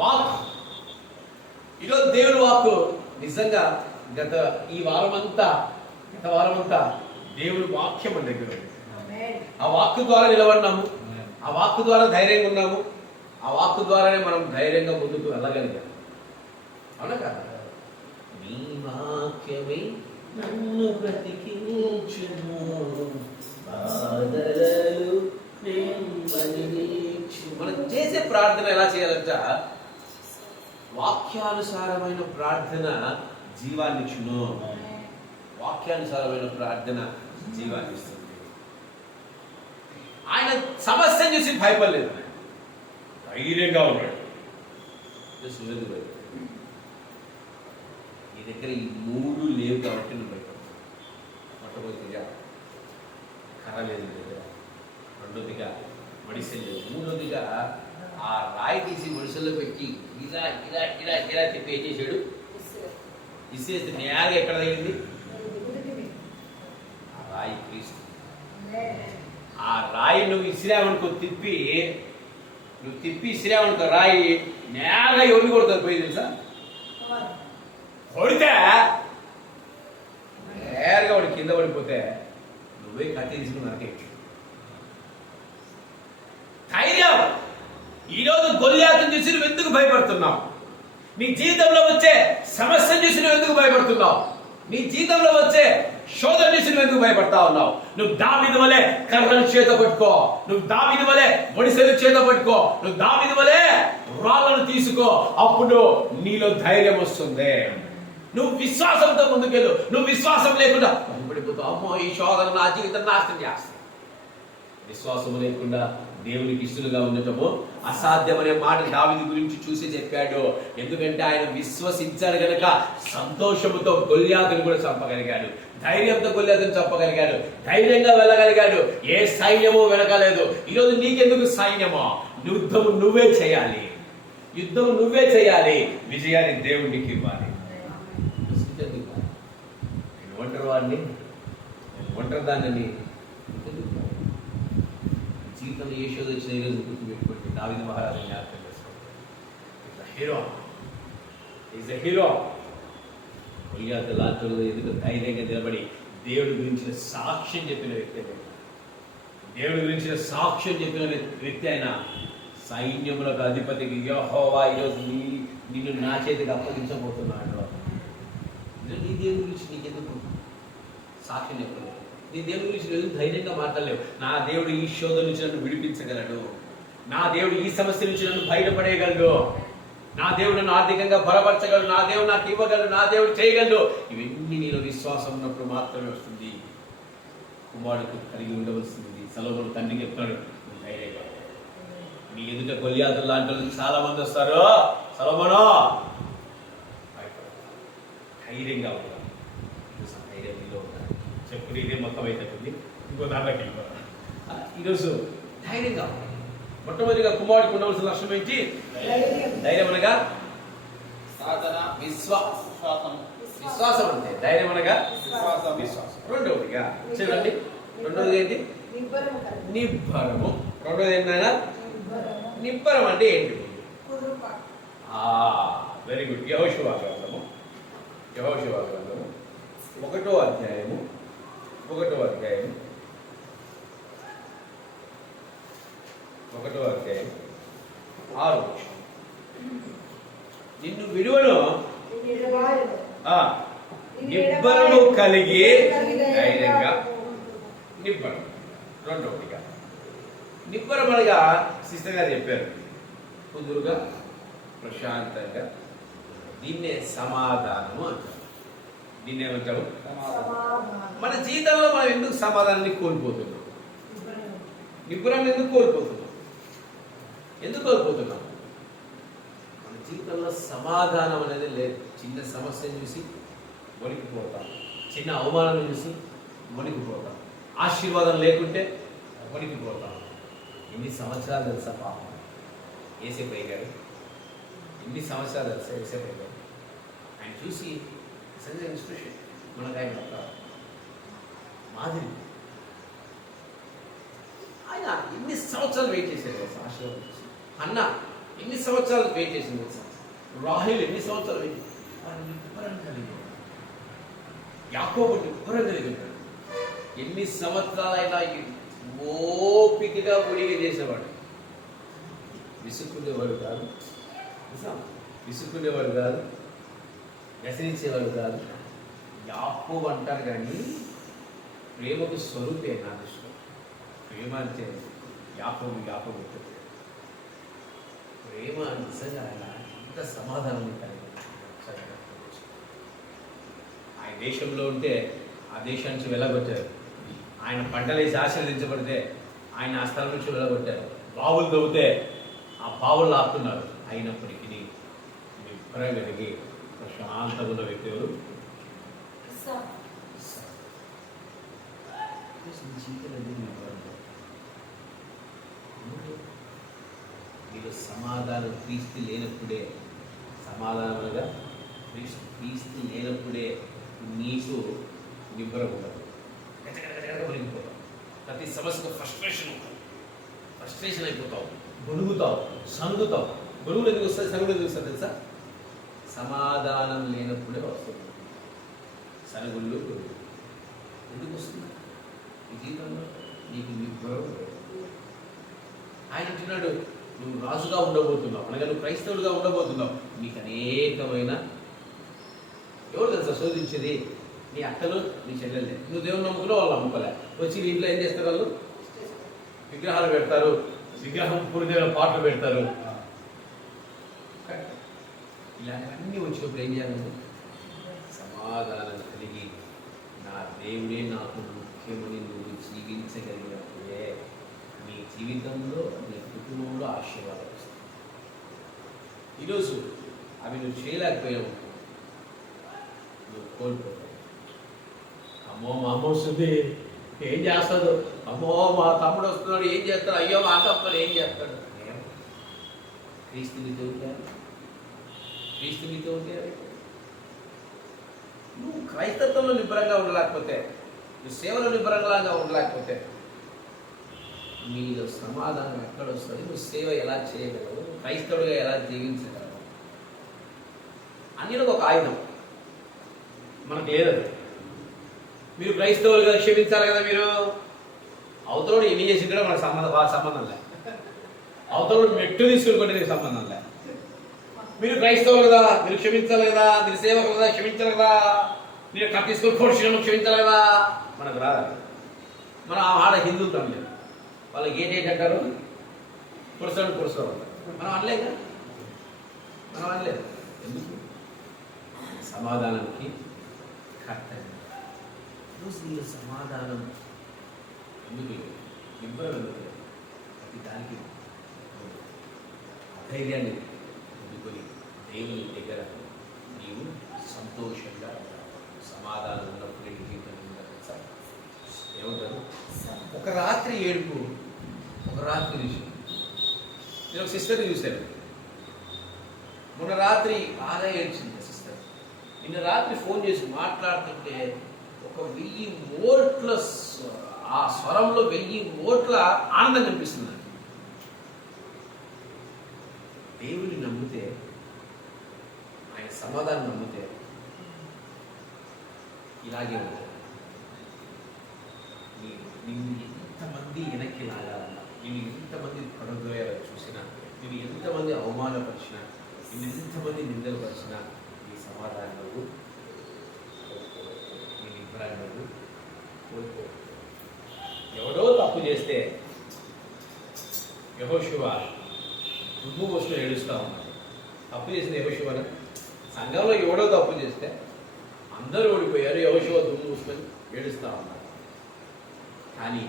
వాక్. ఈరోజు దేవుని వాక్కు నిజంగా గత వారమంతా దేవుని వాక్యం మన దగ్గర ఉంది. ఆ వాక్కు ద్వారా నిలబడినాము, ఆ వాక్కు ద్వారా ధైర్యంగా ఉన్నాము, ఆ వాక్కు ద్వారానే మనం ధైర్యంగా ముందుకు వెళ్ళగలిగాం. అవునా కదా? నీ వాక్యమే నన్ను బ్రతికించును, బాధలు నెమ్మదినిచ్చును. మనం చేసే ప్రార్థన ఎలా చేయాలంట? వాక్యానుసారమైన ప్రార్థన జీవాన్నిచ్చును. వాక్యానుసారమైన ప్రార్థన జీవాన్ని ఇస్తుంది. ఆయన సమస్యను చూసి భయపడలేదు, ధైర్యంగా ఉన్నాడు. నీ దగ్గర ఈ 3 లేవు కాబట్టి నువ్వు భయపడతావు. మొట్టమొదటిగా కర్ర లేదు నీ దగ్గర, రెండోదిగా మడిసెలు లేదు, మూడోదిగా ఆ రాయి తీసి మనుషుల్లో పెట్టి ఇలా ఇలా ఇలా ఇలా తిప్పి ఏం చేశాడు? ఇసేస్తే నేరుగా ఎక్కడ తగిలింది? ఆ రాయి క్రీస్తు. ఆ రాయి నువ్వు ఇసిరావనుకో, నువ్వు తిప్పి ఇసిరావనుకో, రాయి నేరుగా ఎవరిని కొడుతుంది పోయి తెలుసా? కొడితే నేరుగా వాడు కింద పడిపోతే నువ్వే కత్తి తీసుకుని నరకేయచ్చు. ధైర్యం. ఈరోజు గొల్యాతును చూసి నువ్వు ఎందుకు భయపడుతున్నావు? నీ జీవితంలో వచ్చే సమస్యను చూసి నువ్వు ఎందుకు భయపడుతున్నావు? నీ జీవితంలో వచ్చే శోధన చూసి నువ్వు ఎందుకు భయపడతా ఉన్నావు? నువ్వు దావీదు వలె కర్రను చేత పట్టుకో, నువ్వు దావీదు వలె ఒడిసెలు చేత పట్టుకో, నువ్వు దావీదు వలె రాళ్ళను తీసుకో. అప్పుడు నీలో ధైర్యం వస్తుంది. నువ్వు విశ్వాసంతో ముందుకెళ్ళు. నువ్వు విశ్వాసం లేకుండా భయపడిపోతావు. అమ్మో, ఈ శోధన నా జీవితం నాశనం చేస్తుంది. విశ్వాసం లేకుండా దేవునికి ఇష్టలుగా ఉండటము అసాధ్యమనే మాట దావీదు గురించి చూసి చెప్పాడు. ఎందుకంటే ఆయన విశ్వసించాడు గనక సంతోషముతో గొల్యాతును కూడా చంపగలిగాడు, ధైర్యంతో గొల్యాతును చంపగలిగాడు, ధైర్యంగా వెళ్ళగలిగాడు. ఏ సైన్యము వెనకలేదు. ఈరోజు నీకెందుకు సైన్యమో? యుద్ధము నువ్వే చేయాలి, యుద్ధం నువ్వే చేయాలి. విజయాన్ని దేవుడికి ఇవ్వాలి. నేను ఒంటరి వాడిని, ఒంటరి దాన్ని జీవితంలో ఏ శోధ వచ్చిన ఈరోజు గుర్తుపెట్టుకోండి. దావీదు మహారాజుని జ్ఞాపకం చేసుకోండి. హీరో. గొల్యాతు లాంటి ఎందుకు ధైర్యంగా నిలబడి దేవుడి గురించిన సాక్ష్యం చెప్పిన వ్యక్తి. దేవుడి గురించిన సాక్ష్యం చెప్పిన వ్యక్తి ఆయన. సైన్యములకు అధిపతికి యెహోవా ఈరోజు నిన్ను నా చేతికి అప్పగించబోతున్నాడు. నీ దేవుడి గురించి నీకెందుకు సాక్ష్యం చెప్పలేదు? నీ దేవుడి గురించి నువ్వు ధైర్యంగా మాట్లాడలేవు. నా దేవుడు ఈ శోధన నుంచి నన్ను విడిపించగలడు, నా దేవుడు ఈ సమస్య నుంచి నన్ను బయటపడేయగలడు, నా దేవుడు నన్ను ఆర్థికంగా బలపరచగలడు, నా దేవుడు నాకు ఇవ్వగలడు, నా దేవుడు చేయగలడు. ఇవన్నీ నీలో విశ్వాసం ఉన్నప్పుడు మాత్రమే వస్తుంది. కుమారుడికి కలిగి ఉండవలసింది. సొలొమోను తండ్రికి చెప్తాడు, ధైర్యంగా. నీ ఎదుట గొల్యాతు లాంటి చాలా మంది వస్తారు. సొలొమోను ధైర్యంగా ఉంటాడు. ధైర్యం నీలో ఉంటాడు. చెప్పుకుని ఇదే మొత్తం అయితేటుంది. ఇంకో దాంట్లోకి వెళ్ళిపోతాడు. ఈరోజు ధైర్యంగా ఉంటాడు. మొట్టమొదటిగా కుమారుడికి ఉండవలసిన లక్షణం ఏంటి? ధైర్యం అనగా సాధన, విశ్వాసం అంటే ధైర్యం అనగా విశ్వాసం. రెండవదిగా చూడండి, రెండవది ఏంటి? నిబ్బరము. రెండవది ఏంటైనా నిబ్బరం అంటే ఏంటి? Very good. యెహోషువ గ్రంథము 1వ అధ్యాయము 1వ అధ్యాయం ఆరు. నిన్ను విడువను నిబ్బరము కలిగి ధైర్యంగా. నిబ్బరం రెండవదిగా నిబ్బరం అనగా సిస్టర్ గారు చెప్పారు, కుదురుగా ప్రశాంతంగా. దీన్నే సమాధానము అంటారు. దీన్నేమంటారు? మన జీవితంలో మనం ఎందుకు సమాధానాన్ని కోల్పోతున్నాం? నిబ్బరాన్ని ఎందుకు కోల్పోతున్నాం? మన జీవితంలో సమాధానం అనేది లేదు. చిన్న సమస్యను చూసి వణికిపోతాం, చిన్న అవమానం చూసి వణికిపోతాం, ఆశీర్వాదం లేకుంటే వణికిపోతాం. ఎన్ని సంవత్సరాలు తెలుసా పాపం ఏసేపై గారు, ఎన్ని సంవత్సరాలు తెలుసా ఏసేపై గారు. ఆయన చూసి నిజంగా ఇన్స్పిరేషన్. మనకు ఆయన ఒక మాదిరి. ఆయన ఎన్ని సంవత్సరాలు వెయిట్ చేశారు తెలుసా ఆశీర్వాదం చూసి. అన్న ఎన్ని సంవత్సరాలు వెయిట్ చేసింది తెలుసా. రాహేల్ ఎన్ని సంవత్సరాలు వెయిట్ చేసి. యాకోబు నిబ్బరం కలిగి ఉంటాడు. ఎన్ని సంవత్సరాలైనా ఓపికగా ఉడిగి చేసేవాడు. విసుక్కునేవాడు కాదు, వ్యసనించేవాడు కాదు. యాకోబు అంటారు కానీ ప్రేమకు స్వరూపే నా దృష్టిలో. ప్రేమ అంటే యాకోబు ప్రేమ నిజంగా ఎంత సమాధానం కలిగి. ఆయన దేశంలో ఉంటే ఆ దేశం నుంచి వెళ్ళగొట్టారు. ఆయన పంటలు వేసి ఆశీర్వదించబడితే ఆయన ఆ స్థలం నుంచి వెళ్ళగొట్టారు. బావులు తవ్వితే ఆ బావులు ఆపుతున్నారు. అయినప్పటికీ నిబ్బరం కలిగి ప్రశాంతంగా ఉన్న వ్యక్తి ఎవరు? మీరు సమాధానం క్రీస్తు లేనప్పుడే, సమాధానంగా క్రీస్తు లేనప్పుడే నీకు నిబ్బరం ఉండదు. ఒలిగిపోతావు. ప్రతి సమస్యకు ఫ్రస్ట్రేషన్ అయిపోతావు, గొడుగుతావు, సంగుతావు. గొడుగులు ఎందుకు వస్తుంది, సనుగులు ఎందుకు వస్తుంది తెలుసా? సమాధానం లేనప్పుడే వస్తుంది సనుగుళ్ళు, గొడుగులు. ఎందుకు వస్తుంది? ఈ జీవితంలో నీకు నిబ్బరం. ఆయన అంటున్నాడు, నువ్వు రాజుగా ఉండబోతున్నావు అనగా నువ్వు క్రైస్తవుడిగా ఉండబోతున్నావు. నీకు అనేకమైన ఎవరు తెలుసా శోధించేది? నీ అక్కలు, నీ చెల్లెలే. నువ్వు దేవుని నమ్ముకున్నా వాళ్ళు నమ్ముకోలే. వచ్చి నీ ఇంట్లో ఏం చేస్తారు? వాళ్ళు విగ్రహాలు పెడతారు, విగ్రహం పూర్తిగా పాటలు పెడతారు. ఇలాంటివన్నీ వచ్చినప్పుడు ఏం చేయాలి? సమాధానం కలిగి నా దేవుడే నాకు ముఖ్యమని నువ్వు జీవించగలిగినప్పుడే నీ జీవితంలో, నీ కుటుంబంలో ఆశీర్వాదం వస్తుంది. ఈరోజు అవి నువ్వు చేయలేకపోయావు, నువ్వు కోల్పోతావు. అమ్మో మా అమ్మ వస్తుంది, ఏం చేస్తాడు? అమ్మో మా తమ్ముడు వస్తున్నాడు, ఏం చేస్తాడు? అయ్యో మా తమ్ముడు ఏం చేస్తాడు? క్రీస్తు మీతో ఉంటారు. నువ్వు క్రైస్తత్వంలో నిబ్బరంగా ఉండలేకపోతే, నువ్వు సేవలో నిబ్బరంగా ఉండలేకపోతే మీలో సమాధానం ఎక్కడ వస్తుంది? నువ్వు సేవ ఎలా చేయగలవు? క్రైస్తవుడిగా ఎలా జీవించగలవు? అన్నిటికి ఒక ఆయుధం మనకు లేదు. మీరు క్రైస్తవులుగా క్షమించాలి కదా. మీరు అవతలోడు ఎన్ని చేసింటాడో మనకు సంబంధం లే. అవతలోడు మెట్టు తీసుకుని నీకు సంబంధం లే. మీరు క్రైస్తవులు కదా, మీరు క్షమించాలి కదా. మీరు సేవకులు కదా, క్షమించాలి కదా. మీరు కట్ తీసుకొని కోర్చులను క్షమించాలి కదా. మనకు రాదు. మనం ఆడ హిందువులు తమిళ వాళ్ళకి ఏంటి అంటారు? పురుషుడు అంటారు. మనం అనలేక ఎందుకు? సమాధానానికి కర్తవ్యం. రోజు నీరు సమాధానం ఎందుకు? నిబ్బరం ఎందుకు? ప్రతి దానికి ధైర్యాన్ని అందుకొని దేవుని దగ్గర నీవు సంతోషంగా సమాధానం ఉన్నప్పుడు నీ జీవితం ఏమంటారు? ఒక రాత్రి ఏడుపు, ఒక రాత్రి విషయం. నేను ఒక సిస్టర్ని చూశాను. మొన్న రాత్రి బాగా ఏడ్చింది సిస్టర్. నిన్న రాత్రి ఫోన్ చేసి మాట్లాడుతుంటే ఒక 1000 మోట్ల ఆ స్వరంలో 1000 మోట్ల ఆనందం కనిపిస్తుంది. దేవుని నమ్మితే, ఆయన సమాధానం నమ్మితే ఇలాగే ఉంటుంది. నిన్ను ఎంతమంది వెనక్కి లాగాలన్నా, నిన్ను ఎంతమంది పడగొయ్యాలని చూసినా, నిన్ను ఎంతమంది అవమానపరిచినా, నిన్ను ఎంతమంది నిందలపరిచినా నీ సమాధానం నువ్వు నీ నిబ్బరాన్ని నువ్వు కోల్పో. ఎవడో తప్పు చేస్తే యెహోషువ దుమ్ము వస్తూ ఏడుస్తూ ఉన్నాడు. తప్పు చేసిన యెహోషువన సంఘంలో ఎవడో తప్పు చేస్తే అందరూ ఓడిపోయారు. యెహోషువ దుమ్ము వస్తుంది ఏడుస్తూ ఉన్నాడు. కానీ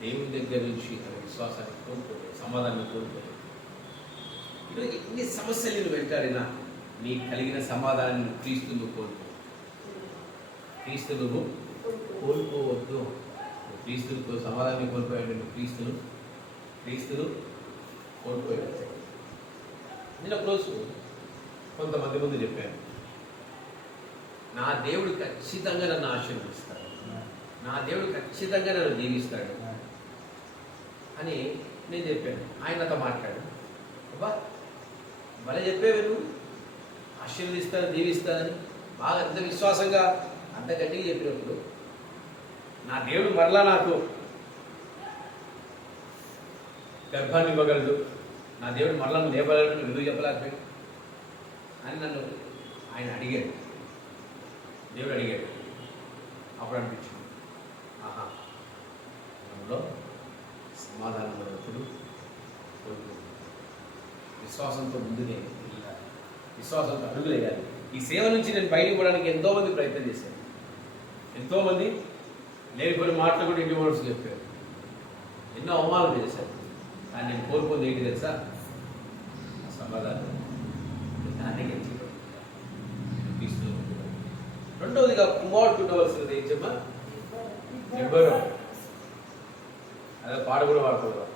దేవుని దగ్గర నుంచి తన విశ్వాసాన్ని కోల్పోయాడు, సమాధానాన్ని కోల్పోయాడు. ఈరోజు ఎన్ని సమస్యలు నేను వెంటాడినా నీకు కలిగిన సమాధానాన్ని క్రీస్తును కోల్పో. క్రీస్తును కోల్పోవద్దు. క్రీస్తుతో సమాధానాన్ని కోల్పోయాడు. క్రీస్తును కోల్పోయాడు. నేను ఒకరోజు కొంతమంది ముందు చెప్పాను, నా దేవుడు ఖచ్చితంగా నన్ను ఆశీర్వదిస్తాడు, నా దేవుడు ఖచ్చితంగా నన్ను దీవిస్తాడు అని నేను చెప్పాను. ఆయన నాతో మాట్లాడు, అబ్బా భలే చెప్పేవి నువ్వు, ఆశీర్వదిస్తాను దీవిస్తానని బాగా అంత విశ్వాసంగా అంత గట్టిగా చెప్పినప్పుడు నా దేవుడు మరలా నాకు గర్భాన్ని ఇవ్వగలడు, నా దేవుడు మరలా లేపగలడు, ఎందుకు చెప్పలేకపోయాడు అని నన్ను ఆయన అడిగాడు. దేవుడు అడిగాడు. అప్పుడు అనిపించింది, ఆహా మనలో సమాధానం ఎప్పుడు కోల్పోతుంది. విశ్వాసంతో ముందునే వెళ్ళాలి, విశ్వాసంతో అడుగులేయాలి. ఈ సేవ నుంచి నేను బయటకు పోవడానికి ఎంతోమంది ప్రయత్నం చేశాను. ఎంతోమంది లేనిపోయిన మాటలు కూడా ఇంటి మనసు చెప్పారు, ఎన్నో అవమానాలు చేశారు. కానీ నేను కోల్పోయింది ఏంటి తెలుసా? సమాధానం. దాన్ని గెలిచిపోతుంది. రెండవదిగా కుమారుడు ఉండవలసినది ఏం చెప్పా? నిబ్బరం. అదే పాట కూడా పాడుకోవడం.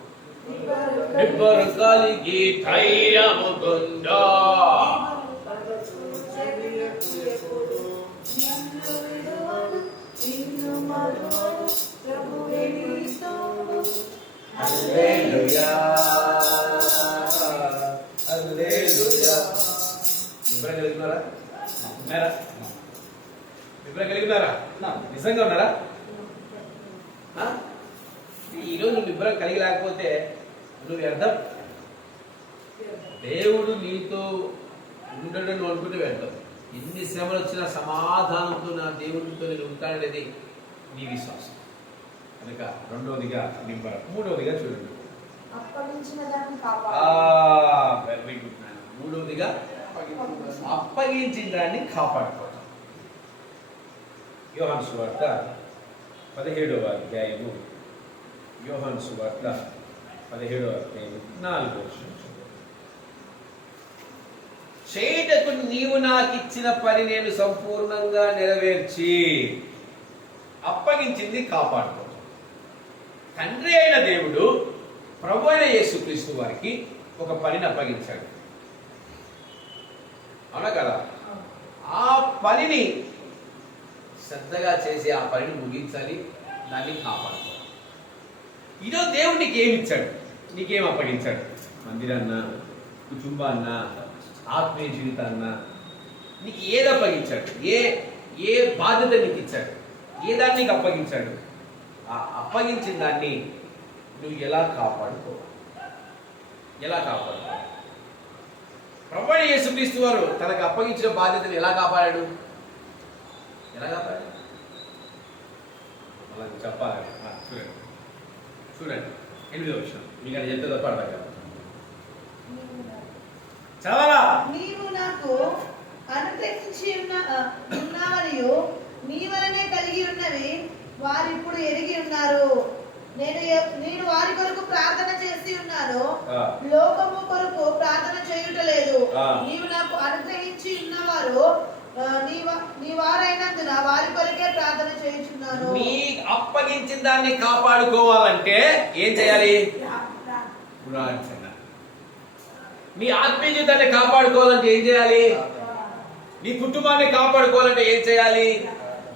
నిబ్బరం కలిగి ధైర్యము పొందా, హల్లెలూయా హల్లెలూయా. నిబ్బరం కలిగినారా? ఉన్నారా? నిబ్బరం కలిగినారా? నిజంగా ఉన్నారా? ఈరోజు నువ్వు నిబ్బరం కలిగి లేకపోతే నువ్వు వ్యర్థం. దేవుడు నీతో ఉండడం నువ్వు అనుకుంటే వ్యర్థం. ఎన్ని శ్రమలు వచ్చినా సమాధానంతో నా దేవుడితో నేను ఉంటాననేది నీ విశ్వాసం. కనుక రెండవదిగా నిబ్బరం. మూడవదిగా చూడండి, వెరీ గుడ్ మ్యాన్. మూడవదిగా అప్పగించిన దాన్ని కాపాడుకోవటం. యోహాను సువార్త 17వ అధ్యాయము, యోహాను సువార్త 17వ అధ్యాయము 4వ వచనం. చేయటకు నీవు నాకు ఇచ్చిన పని నేను సంపూర్ణంగా నెరవేర్చి, అప్పగించింది కాపాడుకోవటం. తండ్రి అయిన దేవుడు ప్రభు అయిన యేసుక్రీస్తు వారికి ఒక పనిని అప్పగించాడు, అవునా కదా? ఆ పనిని శ్రద్ధగా చేసి ఆ పనిని ముగించాలి, దాన్ని కాపాడుకోవాలి. ఈరోజు దేవుడు నీకేమి ఇచ్చాడు? నీకేం అప్పగించాడు? మందిరాన్న, కుటుంబాన్న, ఆత్మీయ జీవితాన్న, నీకు ఏది అప్పగించాడు? ఏ బాధ్యత నీకు ఇచ్చాడు? ఏ దాన్ని నీకు అప్పగించాడు? ఆ అప్పగించిన దాన్ని నువ్వు ఎలా కాపాడుకోవాలి? ఎలా కాపాడుకోవాలి? ప్రభువైన యేసుక్రీస్తు వారు తనకు అప్పగించిన బాధ్యతను ఎలా కాపాడాడు? ఎలా కాపాడాడు? అలా చెప్పాలి. చూడండి 8వ వచనం. మీకు అది ఎంత తప్ప అర్థం కాదు. చదవాలా? నీవు నాకు అనుగ్రహించి ఉన్నావనియు నీ వలనే కలిగి ఉన్నవి వారు ఇప్పుడు ఎరిగి ఉన్నారు. నేను వారి కొరకు ప్రార్థన చేసి ఉన్నాను, లోకము కొరకు ప్రార్థన చేయుటలేదు. నీవు నాకు అనుగ్రహించి ఉన్నవారు నీ వారైనందున వారి కొరకే ప్రార్థన చేయుచున్నాను. నీ అప్పగించిన దాన్ని కాపాడుకోవాలంటే ఏం చేయాలి? ప్రార్థన. నీ ఆత్మీయ జీవితాన్ని కాపాడుకోవాలంటే ఏం చేయాలి? నీ కుటుంబాన్ని కాపాడుకోవాలంటే ఏం చేయాలి?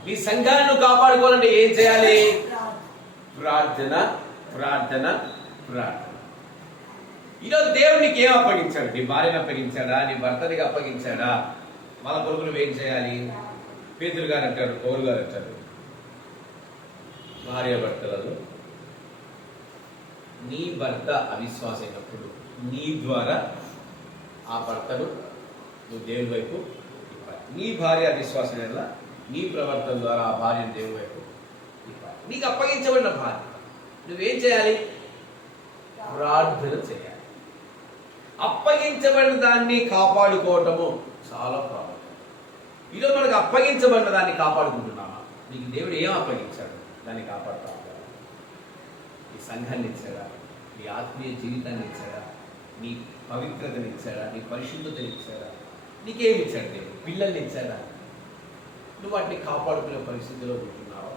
నీ సంఘాన్ని కాపాడుకోవాలంటే ఏం చేయాలి? ప్రార్థన, ప్రార్థన, ప్రార్థన. ఈరోజు దేవుడు నీకు ఏం అప్పగించాడు? నీ భార్యను అప్పగించాడా? నీ భర్తనికి అప్పగించాడా? వాళ్ళ కొరకు నువ్వేం చేయాలి? పేతురు గారు అంటారు, పౌలు గారు అంటారు, భార్య భర్తలలో నీ భర్త అవిశ్వాసైనప్పుడు నీ ద్వారా ఆ భర్తను నువ్వు దేవుని వైపు తిప్పాలి. నీ భార్య అవిశ్వాసమైన నీ ప్రవర్తన ద్వారా ఆ భార్యను దేవుని వైపు తిప్పాలి. నీకు అప్పగించబడిన భార్య నువ్వేం చేయాలి? ప్రార్థన చేయాలి. అప్పగించబడిన దాన్ని కాపాడుకోవటము చాలా ప్రాముఖ్యం. ఈరోజు మనకు అప్పగించబడిన దాన్ని కాపాడుకుంటున్నామా? నీకు దేవుడు ఏం అప్పగించాడు? దాన్ని కాపాడుతావు. నీ సంఘాన్ని ఇచ్చాడా? నీ ఆత్మీయ జీవితాన్ని ఇచ్చాడా? నీ పవిత్రతని ఇచ్చాడా? నీ పరిశుద్ధతని ఇచ్చాడా? నీకేమి ఇచ్చాడు దేవుడు? పిల్లల్ని ఇచ్చాడా? నువ్వు వాటిని కాపాడుకునే పరిస్థితిలో ఉంటున్నావు.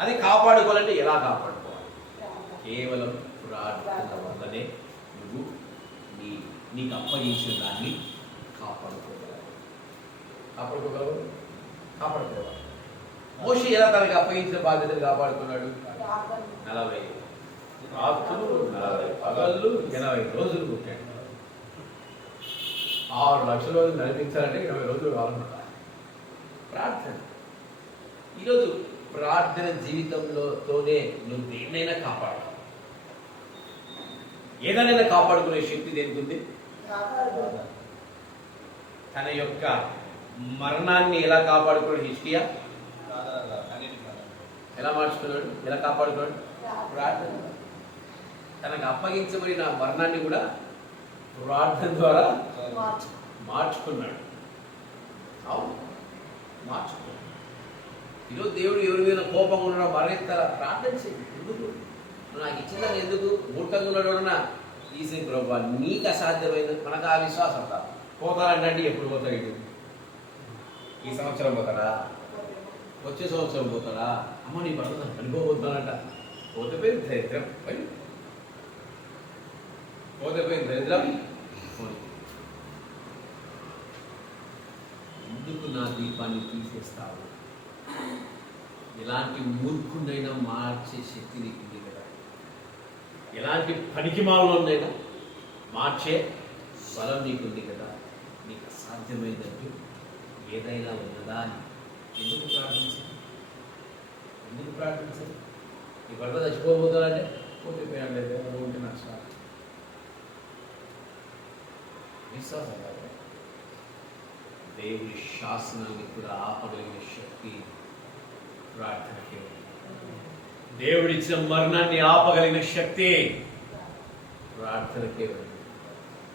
అది కాపాడుకోవాలంటే ఎలా కాపాడుకోవాలి? కేవలం ప్రార్థన వల్లనే నువ్వు నీకు అప్పగించిన దాన్ని కాపాడుకోగలవు. కాపాడుకోవాలి. మోషే ఎలా తనకు అప్పగించిన బాధ్యతను కాపాడుకున్నాడు? 40 రాత్రులు 40 పగళ్ళు 80 రోజులు పుట్టాడు. 6 లక్షల రోజులు నడిపించాలంటే 20 రోజులు కావాలన్నమాట. ప్రార్థన. ఈరోజు ప్రార్థన జీవితంలోతోనే నువ్వు దేన్నైనా కాపాడాలి. ఏదైనా కాపాడుకునే శక్తి దేనికి ఉంది? తన యొక్క మరణాన్ని ఎలా కాపాడుకున్నాడు హిజ్కియా? ఎలా మార్చుకున్నాడు? ఎలా కాపాడుకున్నాడు? ప్రార్థన. తనకు అప్పగించబడిన మరణాన్ని కూడా ప్రార్థన ద్వారా మార్చుకున్నాడు. అవును, మార్చుకున్నాడు. ఈరోజు దేవుడు ఎవరి మీద కోపంగా ఉన్నాడో మరణిస్తారా? ప్రార్థన చేయండి. ఎందుకు నాకు ఇచ్చిందని ఎందుకు మూర్ఖంగా ఉన్నాడోనా తీసే ప్రభావ నీకు అసాధ్యమైంది. మనకు ఆ విశ్వాసం కాదు. పోతాడంటే ఎప్పుడు పోతాడు? ఇటు ఈ సంవత్సరం పోతాడా? వచ్చే సంవత్సరం పోతాడా? అమ్మ నీ భర్త చనిపోబోతున్నాడంట. పోతే పోయింది దరిద్రం, పోతే పోయింది దరిద్రం. ఎందుకు నా దీపాన్ని తీసేస్తావు? ఎలాంటి మూర్ఖుడైనా మార్చే శక్తి నీకు ఉంది కదా. ఎలాంటి పనికిమాలనైనా మార్చే బలం నీకుంది కదా. నీకు అసాధ్యమైనట్టు ఏదైనా ఉన్నదా అని ఎందుకు ప్రార్థించాలి? నీ భర్త చచ్చిపోబోతాడంటే పోతే పోయాడు లేదు ఉంటే నష్టం. విశ్వాసం కాదు. దేవుడి శాసనాన్ని కూడా ఆపగలిగిన శక్తి ప్రార్థనకే ఉంది. దేవుడిచ్చిన మరణాన్ని ఆపగలిగిన శక్తి ప్రార్థనకే ఉంది.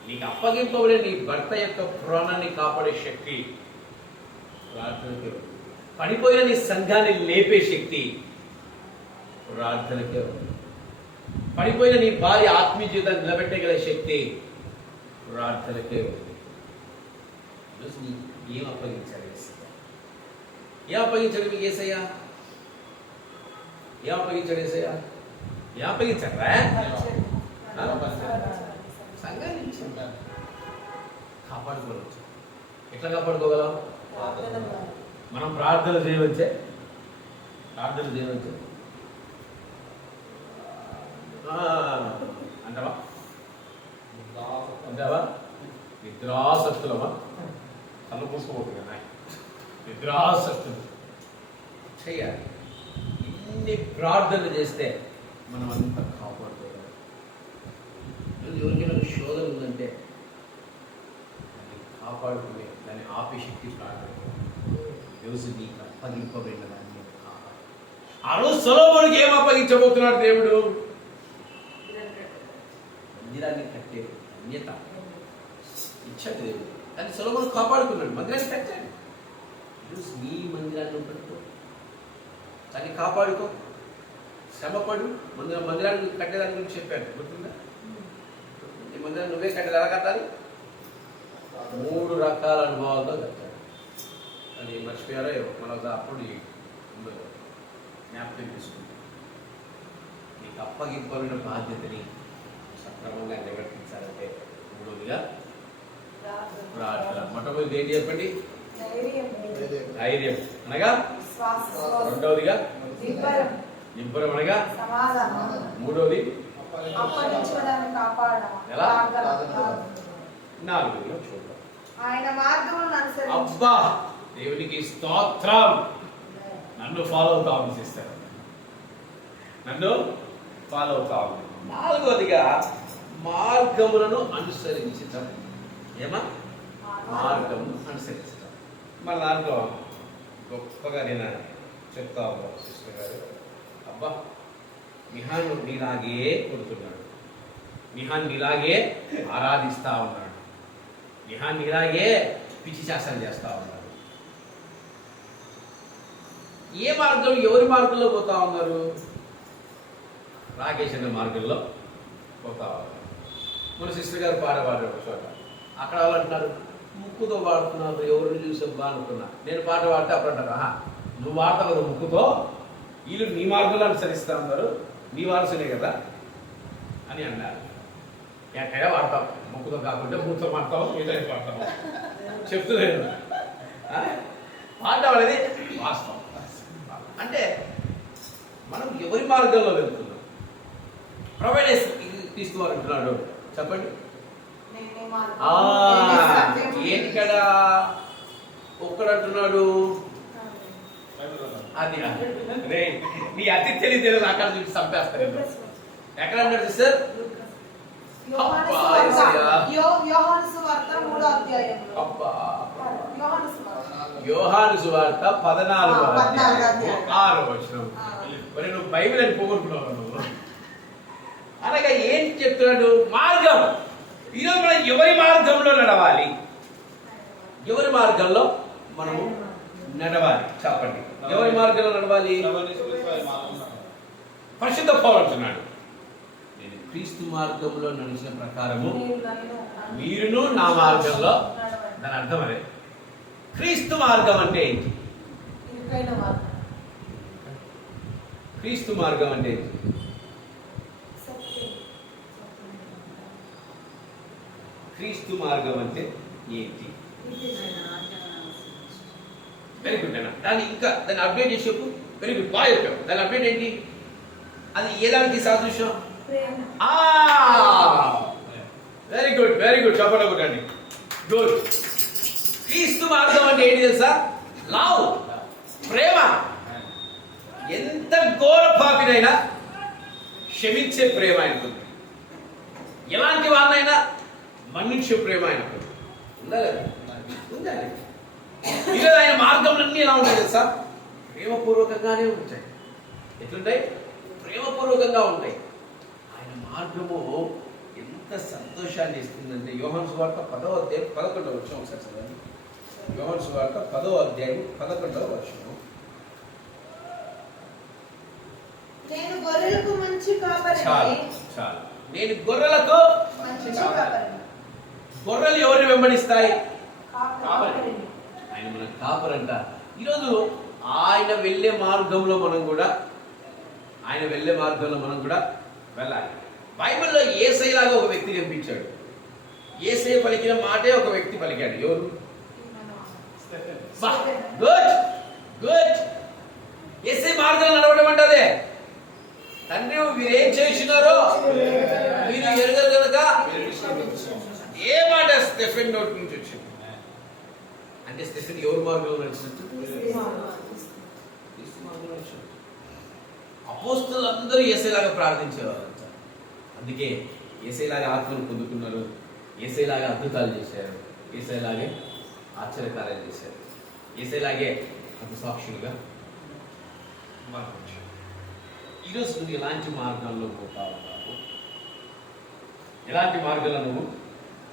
నీకు అప్పగింపబడే నీ భర్త యొక్క ప్రాణాన్ని కాపాడే శక్తి ప్రార్థనకే ఉంది. పడిపోయిన నీ సంఘాన్ని లేపే శక్తి ప్రార్థనకే ఉంది. పడిపోయిన నీ భార్య ఆత్మీయ జీవితాన్ని నిలబెట్టగల శక్తి ప్రార్థనకే ఉంది. ఏం అప్పగించాడు యేసయ్య? ఏం అప్పగించాడు మీకు యేసయ్య? ఏం అప్పగించాడు యేసయ్య? ఏం అప్పగించాడా? సంఘాన్ని ఇచ్చాడు. కాపాడుకోవచ్చు. ఎట్లా కాపాడుకోగలం? మనం ప్రార్థన చేయవచ్చే. అంటావా? నిద్రాసక్తులమా? కళ్ళు మూసుకోబోతుంది కదా. నిద్రాసక్తులు చేయాలి. ఇన్ని ప్రార్థన చేస్తే మనం అంతా కాపాడుకోగలం. ఎవరికైనా శోధన ఉందంటే దాన్ని కాపాడుకునే, దాన్ని ఆపే శక్తి ప్రార్థన. రోజు నీకు అప్పగింపబడిన దాన్ని కాపాడు. ఆ రోజు సొలొమోనుకి ఏం అప్పగించబోతున్నాడు దేవుడు? మందిరాన్ని కట్టే ధన్యత ఇచ్చాడు దేవుడు. దాన్ని సొలొమోను కాపాడుకున్నాడు. మందిరాన్ని కట్టాడు. ఈరోజు నీ మందిరాన్ని కట్టుకో, దాన్ని కాపాడుకో, శ్రమపడు. మందిరాన్ని కట్టేదాని గురించి చెప్పాను, గుర్తుందా? ఈ మందిరాన్ని నువ్వే కట్టేది. ఎలా కట్టాలి? 3 రకాల అనుభవాలతో కట్టాలి. అని మర్చిపోయారో మన అప్పుడు జ్ఞాపకం తీసుకుంటాం. నీకు అప్పగింపబడిన బాధ్యతని సక్రమంగా నిర్వర్తించాలంటే మూడవదిగా ప్రార్థన. మొట్టమొదటి ఏంటి చెప్పండి? ధైర్యం అనగా రెండవదిగా నిబ్బరం అనగా మూడవది ఎలా? నాలుగవదిగా చూద్దాం. ఆయన మార్గములను అనుసరించి అబ్బా దేవునికి స్తోత్రం. నన్ను ఫాలో అవుతా ఉంది సిస్టర్, నన్ను ఫాలో అవుతా ఉంది. నాలుగవదిగా మార్గములను అనుసరించటం. ఏమా? మార్గము అనుసరించటం. మన దాంట్లో గొప్పగా నేను చెప్తా ఉన్నాను సిస్టర్ గారు, అబ్బా మిహాన్ నీలాగే కొడుతున్నాడు, మిహాన్ నీలాగే ఆరాధిస్తా ఉన్నాడు, మిహాన్ నీలాగే పిచ్చి శాసనం చేస్తా ఉన్నాడు. ఏ మార్గం, ఎవరి మార్గంలో పోతా ఉన్నారు? రాకేష్ అనే మార్గంలో పోతా ఉన్నారు. మన సిస్టర్ గారు పాడారు ఒక చోట, అక్కడ వాళ్ళు అంటున్నారు ముక్కుతో పాడుతున్నారు, ఎవరిని చూసే బా అనుకున్నా. నేను పాట పాడితే అప్పుడు అంటారు, ఆహా నువ్వు వాడతావు కదా ముక్కుతో, వీళ్ళు నీ మార్గంలో అనుసరిస్తా ఉన్నారు, నీ వారసులే కదా అని అన్నారు. ఎక్కడే వాడతాం, ముక్కుతో కాకుండా మూతో పాడతాం, ఏదైనా పాడతాం చెప్తున్నాను. పాడటం అనేది వాస్తవం. అంటే మనం ఎవరి మార్గంలో వెళ్తున్నాం? ప్రొవైడర్స్ తీసుకోవాలి అంటున్నాడు, చెప్పండి. ఎక్కడ ఒక్కడంటున్నాడు? అది నీ అతి తెలియదు అక్కడ చూసి చంపేస్తారు. ఎక్కడ అన్నాడు సార్? యోహాను సువార్త 14:6 మరి నువ్వు బైబిల్ అని పోగొట్టుకున్నావు నువ్వు. అనగా ఏం చెప్తున్నాడు? మార్గం. ఈరోజు మనం ఎవరి మార్గంలో నడవాలి? ఎవరి మార్గంలో మనము నడవాలి? చెప్పండి, ఎవరి మార్గంలో నడవాలి? పరిశుద్ధ పౌలు అంటున్నాడు, నేను క్రీస్తు మార్గంలో నడిచిన ప్రకారము మీరును నా మార్గంలో. దాని అర్థం అదే. క్రీస్తు మార్గం అంటే ఏంటి? క్రీస్తు మార్గం అంటే ఏంటి? క్రీస్తు మార్గం అంటే ఏంటి? వెరీ గుడ్ అన్న. దాన్ని అప్డేట్ చేసి చెప్పు. వెరీ గుడ్, బాగా చెప్పావు. దాని అప్డేట్ ఏంటి? అది ఏదానికి సాదృశ్యం? Very good, very good. చెప్పండి ఒకటండి. గుడ్. క్రీస్తు మార్గం అంటే ఏంటి తెలుసా? లవ్, ప్రేమ. ఎంత ఘోర పాపినైనా క్షమించే ప్రేమ ఆయనకుంది. ఎలాంటి వాళ్ళనైనా మన్నించే ప్రేమ ఆయనకుంది. ఉందా లేదా? ఉందండి. ఈరోజు ఆయన మార్గంలన్నీ ఎలా ఉంటాయి తెలుసా? ప్రేమపూర్వకంగానే ఉంటాయి. ఎట్లుంటాయి? ప్రేమపూర్వకంగా ఉంటాయి. ఆయన మార్గము ఎంత సంతోషాన్ని ఇస్తుందంటే, యోహాను సువార్త 10:11 ఒకసారి చదవండి. యోహాను సువార్త 10:11. నేను గొర్రెలకు మంచి కాపరిని. చాలు. నేను గొర్రెలకు మంచి కాపరిని. గొర్రెలు ఎవరిని వెంబడిస్తాయి? కాపరిని. ఆయన మన కాపరంట. ఈరోజు ఆయన వెళ్ళే మార్గంలో మనం కూడా వెళ్ళాలి. బైబిల్లో యేసయ్యలాగా ఒక వ్యక్తి కనిపించాడు. యేసయ్య పలికిన మాటే ఒక వ్యక్తి పలికాడు. ఎవరు? Good good. యేసయ్య మార్గంలో నడవడం అంటే అదే. తండ్రి మీరేం చేసినారో మీరు ఎరగరు కనుక ఏ మాట స్టెఫెన్ నోటి నుంచి వచ్చింది అంటే, స్టెఫెన్ ఎవరు మార్గంలో నడిచినట్టు? అపోస్తలులందరూ యేసయ్యలాగా ప్రార్థించేవారు. అందుకే యేసయ్యలాగా ఆత్మను పొందుకున్నారు, యేసయ్యలాగా అద్భుతాలు చేశారు, యేసయ్యలాగే ఆశ్చర్యకార్యాలు చేశారు, యేసయ్యలాగే సాక్షులుగా మార్పించారు. ఈరోజు నువ్వు ఎలాంటి మార్గంలో పోతా ఉన్నావు? ఎలాంటి మార్గంలో నువ్వు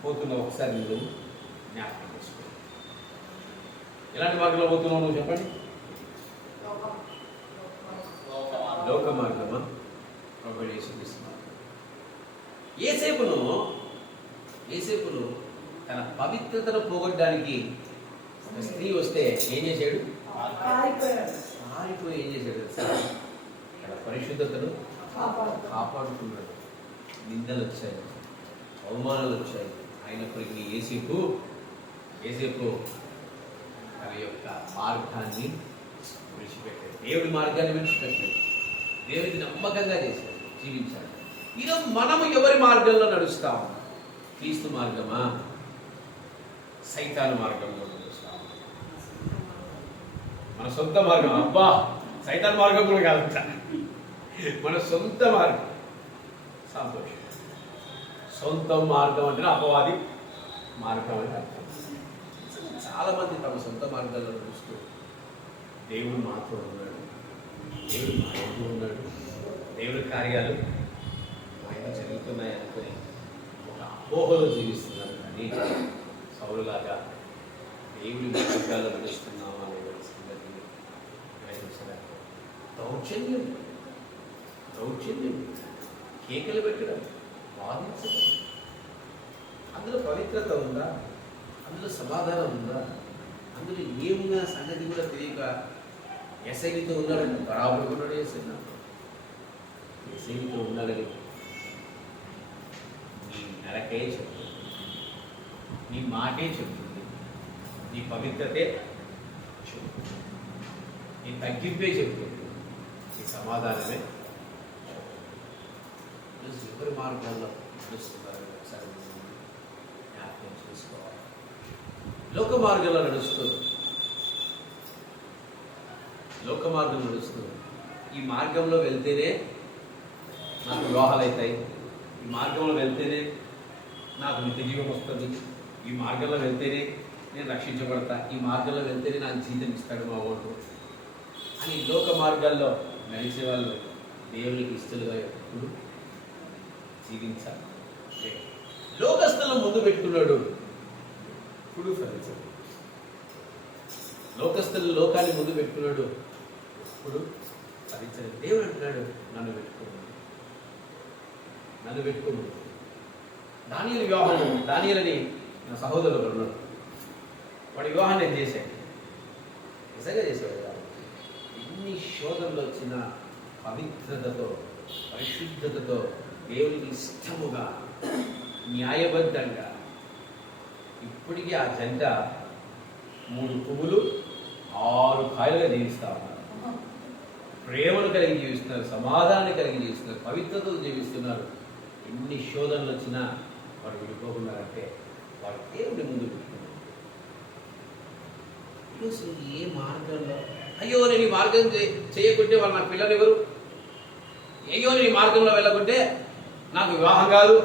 పోతున్నావు? ఒకసారి నువ్వు జ్ఞాపకం చేసుకో. ఎలాంటి మార్గంలో పోతున్నావు నువ్వు? చెప్పండి. లోక మార్గమా? ఏసేపును తన పవిత్రతను పోగొట్టడానికి స్త్రీ వస్తే ఏం చేశాడు? పారిపోయి ఏం చేశాడు తెలుసా? తన పరిశుద్ధతను కాపాడుకున్నాడు. నిందలు వచ్చాయి, అవమానాలు వచ్చాయి, అయినప్పటికీ ఏసేపు తన యొక్క మార్గాన్ని విడిచిపెట్టాడు. దేవుడి మార్గాన్ని విడిచిపెట్టాడు. దేవుడికి నమ్మకంగా చేశాడు, జీవించాడు. ఈరోజు మనము ఎవరి మార్గంలో నడుస్తాము? క్రీస్తు మార్గమా, సైతాను మార్గంలో నడుస్తాము? మన సొంత మార్గం. అబ్బా, సైతాన్ మార్గం కూడా కాదంట, మన సొంత మార్గం. సంతోషం. సొంత మార్గం అంటే అపవాది మార్గం అని అర్థం. చాలా మంది తమ సొంత మార్గాల్లో నడుస్తూ దేవుడు మాతో ఉన్నాడు, దేవుడు మాతో ఉన్నాడు, దేవుడి కార్యాలు ఆయన జరుగుతున్నాయి అనుకుని ఒక అపోహలో జీవిస్తున్నారు. కానీ సౌలులాగా దేవుడి మార్గాల్లో నడుస్తున్నామా అనే సంగతిని గ్రహించడానికి దౌర్జన్యం, కేకలు పెట్టడం, వాదించడం, అందులో పవిత్రత ఉందా? అందులో సమాధానం ఉందా? అందులో ఏమున్నా సంగతి కూడా తెలియక ఎస్ఐతో ఉన్నాడని బరాబరు ఉన్నాడు. ఎస్ఐతో ఉన్నాడని నీ నరకే చెప్తుంది, నీ మాటే చెప్తుంది, నీ పవిత్రతే చెప్తుంది, నీ తగ్గింపే చెప్తుంది, నీ సమాధానమే. ఎవరి మార్గాల్లో నడుస్తున్నారు ఒకసారి జ్ఞాపకం చేసుకోవాలి. లోక మార్గంలో నడుస్తూ ఈ మార్గంలో వెళ్తేనే నాకు వివాహాలు అవుతాయి, ఈ మార్గంలో వెళ్తేనే నాకు నిత్య జీవం వస్తుంది, ఈ మార్గంలో వెళ్తేనే నేను రక్షించబడతా, ఈ మార్గంలో వెళ్తేనే నాకు జీతం ఇస్తాడు మా ఓటు అని లోక మార్గాల్లో నడిచే వాళ్ళు దేవునికి ఇష్టలుగా ఎప్పుడు జీవించాలి. లోకస్తులను ముందు పెట్టుకున్నాడు, ఇప్పుడు ఫలించాడు. లోకస్తులు లోకాన్ని ముందు పెట్టుకున్నాడు, ఇప్పుడు ఫలించాడు. దేవుడు అంటున్నాడు, నన్ను పెట్టుకున్నాడు. దానియేలు వివాహం, దానియేలని నా సహోదరుడు ఉన్నాడు, వాడి వివాహాన్ని నేను చేశాను, నిజంగా చేసేవాడు. ఎన్ని శోధనలు వచ్చినా పవిత్రతతో, పరిశుద్ధతతో, దేవునికి ఇష్టముగా, న్యాయబద్ధంగా ఇప్పటికీ ఆ జంట 3 పువ్వులు 6 కాయలుగా జీవిస్తా ఉన్నారు. ప్రేమను కలిగి జీవిస్తున్నారు, సమాధానాన్ని కలిగి జీవిస్తున్నారు, పవిత్రతతో జీవిస్తున్నారు. ఎన్ని శోధనలు వచ్చినా వాడు విడిపోకున్నారంటే వాడు దేవుడి ముందు పెట్టుకున్నారు. ఈరోజు ఏ మార్గంలో, అయ్యో నేను ఈ మార్గం చేయకుంటే వాళ్ళు నాకు పిల్లలు ఎవరు, అయ్యో నేను ఈ మార్గంలో వెళ్ళకుంటే నాకు వివాహం కాదు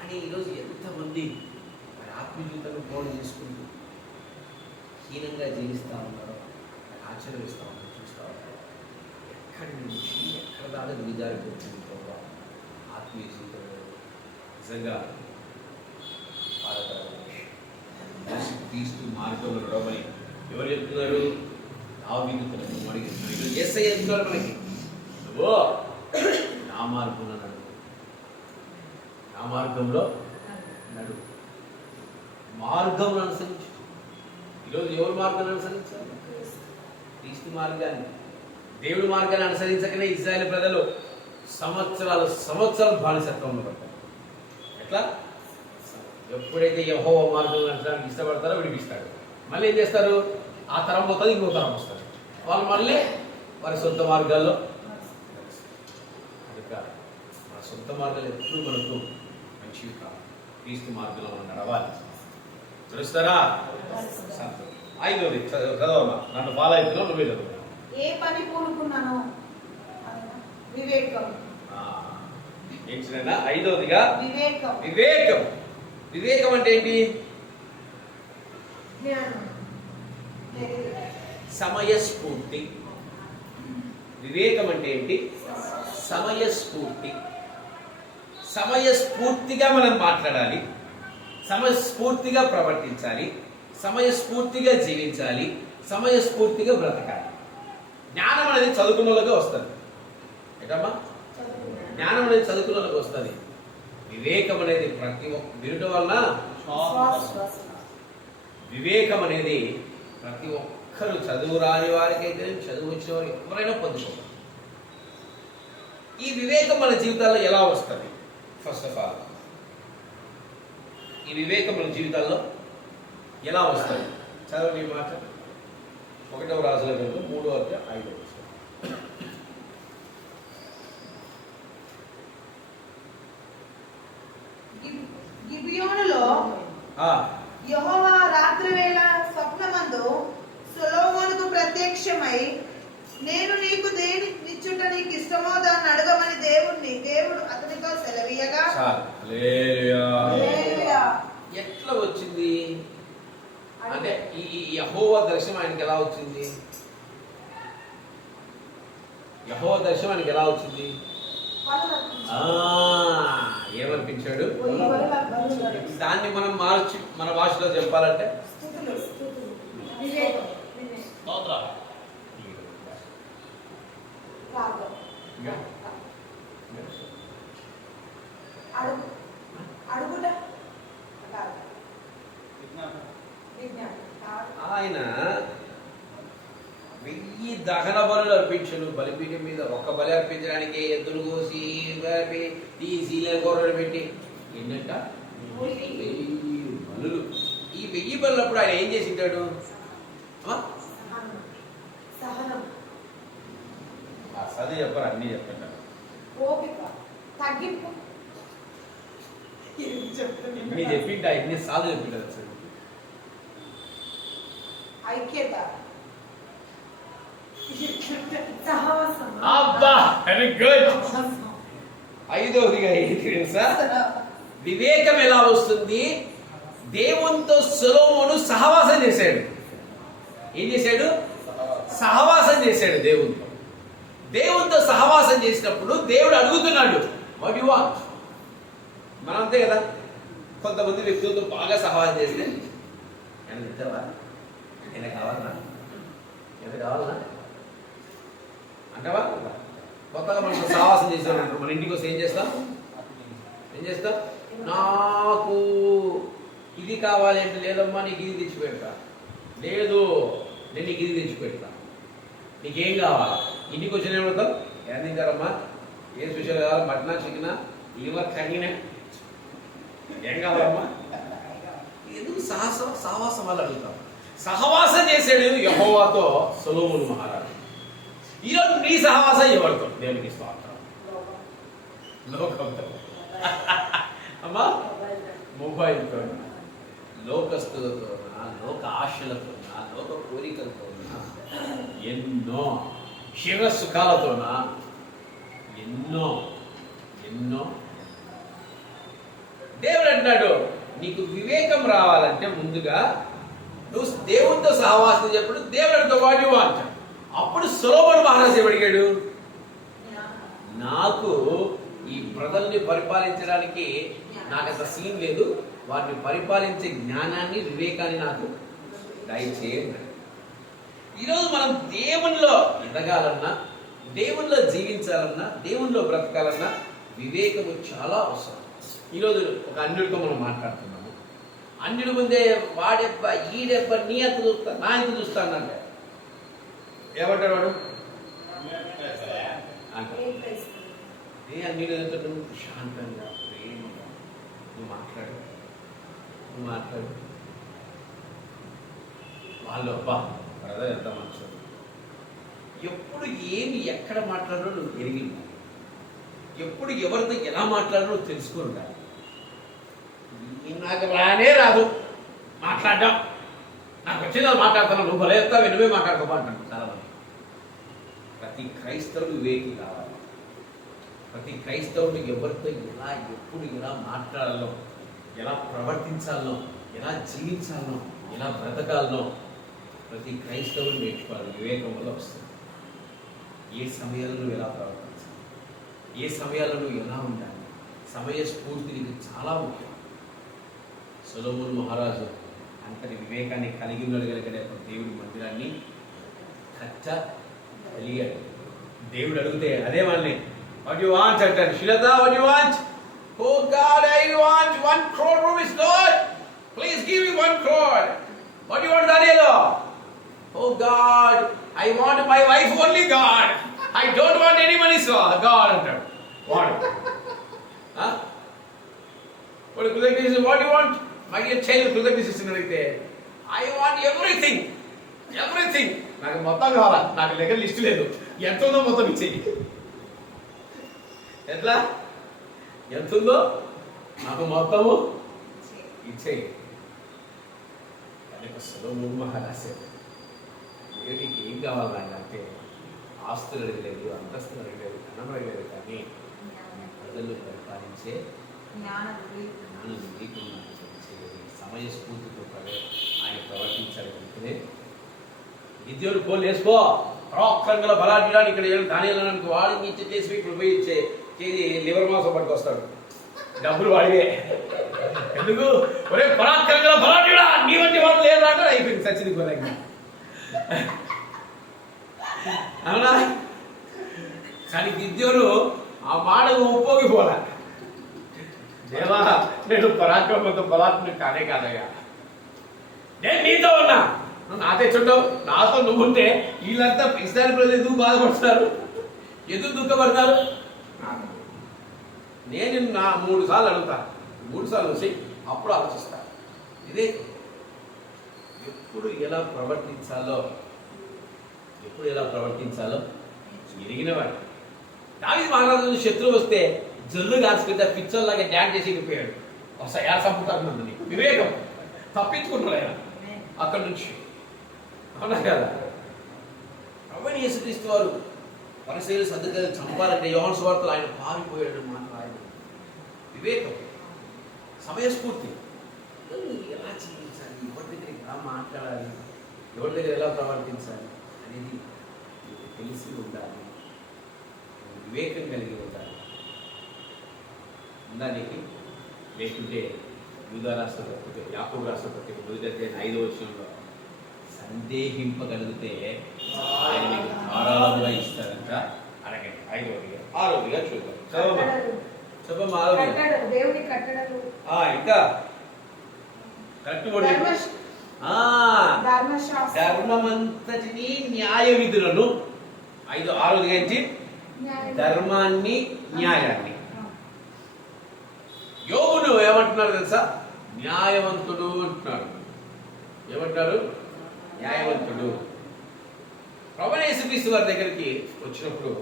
అని ఈరోజు ఎంతమంది వారి ఆత్మీయ జీవితాన్ని పోవడం చేసుకుంటూ హీనంగా జీవిస్తూ ఉన్నారో ఆశ్చర్యమిస్తూ ఉన్నారు, చూస్తూ ఉన్నారు. ఎక్కడి నుంచి ఎక్కడ దాకా దిగజారిపోతుంది ఆత్మీయ జీవితంలో. నిజంగా క్రీస్తు మార్గంలో నడవమని ఎవరు చెప్తున్నారు? దావీదును అడిగిస్తున్నారు. యేసయ్య చెప్తున్నారు మనకి, నువ్వు నా మార్గంలో నడువు, నా మార్గంలో నడువు, మార్గంలో అనుసరించు. ఈరోజు ఎవరి మార్గాన్ని అనుసరించాలి? క్రీస్తు మార్గాన్ని. దేవుడి మార్గాన్ని అనుసరించకనే ఇశ్రాయేలు ప్రజలు సంవత్సరాలు బానిసత్వంలో పడతారు. ఎట్లా? ఎప్పుడైతే యెహోవా మార్గంలో నడచడానికి ఇష్టపడతారో విడిపిస్తాడు. మళ్ళీ ఏం చేస్తారు? ఆ తరం పోతుంది, ఇంకో తరం వస్తారు, వాళ్ళు మళ్ళీ వారి సొంత మార్గాల్లో. మన సొంత మార్గాలు ఎప్పుడు మనకు మంచివి కాదు. క్రీస్తు మార్గంలో మనం నడవాలి. తెలుస్తారా? 5వది చదవమ్మా. నన్ను ఫాలో అవుతున్నావు, నువ్వే చదువు. ఏ పని పూనుకున్నాను? వివేకం. ఏంటన్నా 5వదిగా వివేకం. వివేకం. వివేకం అంటే ఏంటి? జ్ఞానం, సమయస్ఫూర్తి. వివేకం అంటే ఏంటి? సమయస్ఫూర్తి. సమయస్ఫూర్తిగా మనం మాట్లాడాలి, సమయస్ఫూర్తిగా ప్రవర్తించాలి, సమయస్ఫూర్తిగా జీవించాలి, సమయస్ఫూర్తిగా బ్రతకాలి. జ్ఞానం అనేది చదువుకున్న వాళ్ళకే వస్తుంది. ఏంటమ్మా? జ్ఞానం అనేది చదువుకున్న వాళ్ళకి వస్తుంది. వివేకం అనేది ప్రతి ఒక్క వినటం వలన, వివేకం అనేది ప్రతి ఒక్కరు, చదువు రాని వారికైతే, చదువు వచ్చిన వారికి ఎవరైనా పొందుకోవాలి. ఈ వివేకం మన జీవితాల్లో ఎలా వస్తుంది? ఫస్ట్ ఆఫ్ ఆల్ ఈ వివేకం మన జీవితాల్లో ఎలా వస్తాయి? చదవండి ఈ మాట 1వ రాజుల గ్రంథం 3:5. గిబియోనులో యెహోవా రాత్రి వేళ స్వప్నమందు సొలొమోనుకు ప్రత్యక్షమై, నేను నీకు దేని నిచ్చుట నీకు ఇష్టమో దాన్ని అడగమని దేవుడు అతనితో సెలవీయగా, ఎట్లా వచ్చింది అంటే ఈ యెహోవా దర్శనం ఆయనకి ఎలా వచ్చింది? యెహోవా దర్శనం ఆయనకి ఎలా వచ్చింది? ఏమనిపించాడు? దాన్ని మనం మార్చి మన భాషలో చెప్పాలంటే ఆయన 1000 దహన బలులు అర్పించను. బలిపీఠం మీద ఒక్క బలి అర్పించడానికి ఎద్దులు కోసి తీసి గొర్రెలు పెట్టి ఏంటంట 1000 బలులు. ఈ 1000 బలులప్పుడు ఆయన ఏం చేసి ఉంటాడు? అదే చెప్పారు, అన్నీ చెప్తాడు. ఎన్ని చెప్పింటా, ఎన్నిసార్లు చెప్పింటారు సార్. ఐక్యత, అబ్బా వెరీ గుడ్. 5వదిగా ఏంటి తెలుసా? వివేకం ఎలా వస్తుంది? దేవునితో సొలొమోను సహవాసం చేశాడు. ఏం చేశాడు? సహవాసం చేశాడు దేవునితో. దేవునితో సహవాసం చేసినప్పుడు దేవుడు అడుగుతున్నాడు, వాట్ యు వాంట్? మనం అంతే కదా, కొంతమంది వ్యక్తులతో బాగా సహవాసం చేస్తే ఆయన ఇద్దావా, ఆయన కావాలన్నా, ఎంత కావాలన్నా అంటావా? కొత్తగా మనం సహవాసం చేసామంటారు. మన ఇంటికి వస్తే ఏం చేస్తాం? నాకు ఇది కావాలి అంటే, లేదమ్మా నీకు ఇది తెచ్చి పెడతా, లేదు నేను నీకు ఇది తెచ్చి పెడతా, నీకేం కావాలా? ఇంటికి వచ్చిన ఏమవుతాం? ఏం తింటారమ్మా, ఏం స్పెషల్ కావాలి? మటనా, చికెనా, లివర్, కన్నినా, ఏం కావాలమ్మా? ఎందుకు సహవాసం వాళ్ళు అడుగుతాం. సహవాసం చేసాడు యెహోవాతో సొలొమోను మహారాజు. ఈరోజు నీ సహవాసం ఎవరితో? దేవునికి స్తోత్రం. లోకంతో, అమ్మా మొబైల్తో, లోకస్తులతో, లోక ఆశలతోనా, లోక కోరికలతోనా, ఎన్నో క్షీర సుఖాలతోనా, ఎన్నో ఎన్నో. దేవుడు అంటాడు, నీకు వివేకం రావాలంటే ముందుగా నువ్వు దేవునితో సహవాసం చెప్పడు. దేవుడితో వాట్ యు వాంట్? అప్పుడు సొలొమోను మహారాజు ఏమడిగాడు? నాకు ఈ ప్రజల్ని పరిపాలించడానికి నాకంత సీన్ లేదు, వారిని పరిపాలించే జ్ఞానాన్ని, వివేకాన్ని నాకు దయచేయండి. ఈరోజు మనం దేవునిలో ఎదగాలన్నా, దేవునిలో జీవించాలన్నా, దేవునిలో బ్రతకాలన్నా వివేకము చాలా అవసరం. ఈరోజు ఒక అన్యుడితో మనం మాట్లాడుతున్నాము. అన్యుడి ముందే వాడెబ్బ ఈడెబ్బ నీ అంత చూస్తా, నా ఎంత చూస్తానంటే ఏమంటాడు వాడు? ఏ అన్యుడు ఎదుగుతాడు? శాంతంగా, ప్రేమగా నువ్వు మాట్లాడు. వాళ్ళు అబ్బా బ్రదర్ ఎంత మంచోడు, ఎప్పుడు ఏమి ఎక్కడ మాట్లాడో నువ్వు ఎరిగి, ఎప్పుడు ఎవరితో ఎలా మాట్లాడో నువ్వు తెలుసుకుని ఉండాలి. నాకు రానే రాదు మాట్లాడడం, నాకు వచ్చిందా మాట్లాడతాను, నువ్వు భలే చెప్తావు, నువ్వే మాట్లాడుకోమా అంటాను చాలా మంది. ప్రతి క్రైస్తవుడు వివేకి కావాలి. ప్రతి క్రైస్తవుడు ఎవరితో ఎలా, ఎప్పుడు ఎలా మాట్లాడాలో, ఎలా ప్రవర్తించాలనో, ఎలా జీవించాలనో, ఎలా బ్రతకాలనో ప్రతి క్రైస్తవుడు నేర్చుకోవాలి. వివేకం వల్ల వస్తుంది. ఏ సమయాల్లో నువ్వు ఎలా ప్రవర్తించాలి, ఏ సమయాల్లో నువ్వు ఎలా ఉండాలి, సమయ స్ఫూర్తి నీకు చాలా ముఖ్యం. సొలొమోను మహారాజు అంతటి వివేకాన్ని కలిగి ఉండగలిగిన దేవుడి మందిరాన్ని కట్టగలిగాడు. దేవుడు అడిగితే అదే వాళ్ళని వాట్ యు వాంట్ అంటాడు. శిలత what you want? Oh god I want 1 crore rupees Lord, please give me 1 crore. What do you want, Daniel? Oh God, I want my wife only, God. I don't want any money, sir. God అంటాడు. వాడు what do you want? My dear child brother sister అడిగితే I want everything నాకు మొత్తం కావాలా, నాకు దగ్గర list లేదు, ఎంత ఉందో మొత్తం ఇచ్చేయి. ఎట్లా ఎంత ఉందో నాకు మొత్తము ఇచ్చేయి. కానీ సొలొమోను మహారాజు దేవుడికి ఏం కావాలి అంటే ఆస్తులు అడగలేదు, అంతస్తులు అడగలేదు, ధనం అడగలేదు, కానీ ప్రజలు పరిపాలించే జ్ఞానం సమయస్ఫూర్తితో ఆయన ప్రవర్తించాలి. కనుకనే విద్యుడు పోలు వేసుకో ప్రాక్రంగల బలాఢ్యుడాన్ని ఇక్కడ ధాన్యాలను వాడిని ఇచ్చి చేసి ఇప్పుడు పోయి చేసి లివర్ మాసం పట్టుకొస్తాడు, డబ్బులు వాడివే. ఎందుకు ఒరే పరాక్రంగల బలాఢ్యుడా నీ వంటి వాళ్ళు లేదంటే అయిపోయింది సచ్చింది కొరంగా. అవునా? కానీ విద్యుడు ఆ మాటకు ఒప్పోగిపోలే. దేవా నేను పరాక్రమంతో బలాత్మని కానే కాదయ్యా, నేను నీతో ఉన్నా, నాతో చుట్టావు, నాతో నువ్వుంటే వీళ్ళంతా ఇస్రాయేల్ ప్రజలు ఎందుకు బాధపడతారు, ఎందుకు దుఃఖపడతారు? నేను నా 3 సార్లు అడుగుతా, 3 సార్లు వచ్చి అప్పుడు ఆలోచిస్తా. ఇదే ఎప్పుడు ఎలా ప్రవర్తించాలో ఎరిగినవాడు. దావీదు మహారాజు శత్రువు వస్తే జల్లు కాసుకుంటే పిచ్చోల్లాగా డ్యాన్స్ చేసి వెళ్ళిపోయాడు. ఒకసారి ఎలా చంపుతారు, వివేకం తప్పించుకుంటారు ఆయన అక్కడి నుంచి. అవునా కదా? ప్రభువైన యేసుక్రీస్తు వారు పరిసయ్యులు సద్దుకాయలు చంపాలంటే యోహాను సువార్తలో ఆయన పారిపోయాడు. మాట్లాడాడు వివేకం, సమయస్ఫూర్తి, ఎలా జీవించాలి, ఎవరి దగ్గర ఎలా మాట్లాడాలి, ఎవరి దగ్గర ఎలా ప్రవర్తించాలి అనేది తెలిసి ఉండాలి, వివేకం కలిగి ఉండాలి. ఉందానికి లేకుంటే యూదా రాష్ట్ర పత్రిక, యాకోబు రాష్ట్ర పత్రిక 1:5 వచనంలో సందేహింపగలిగితే ఆయన మీకు ధారాళంగా ఇస్తారంట. అలాగే 6వదిగా చూద్దాం. చెప్పమ్మా 6వదిగా. ఇంకా కట్టుబడి ధర్మమంతటిని న్యాయ విధులను 6వదిగా నుంచి ధర్మాన్ని న్యాయాన్ని. యోబును ఏమంటున్నారు తెలుసా? న్యాయవంతుడు అంటున్నాడు. ఏమంటారు? న్యాయవంతుడు. ప్రభువైన యేసుక్రీస్తు వారి దగ్గరికి వచ్చినప్పుడు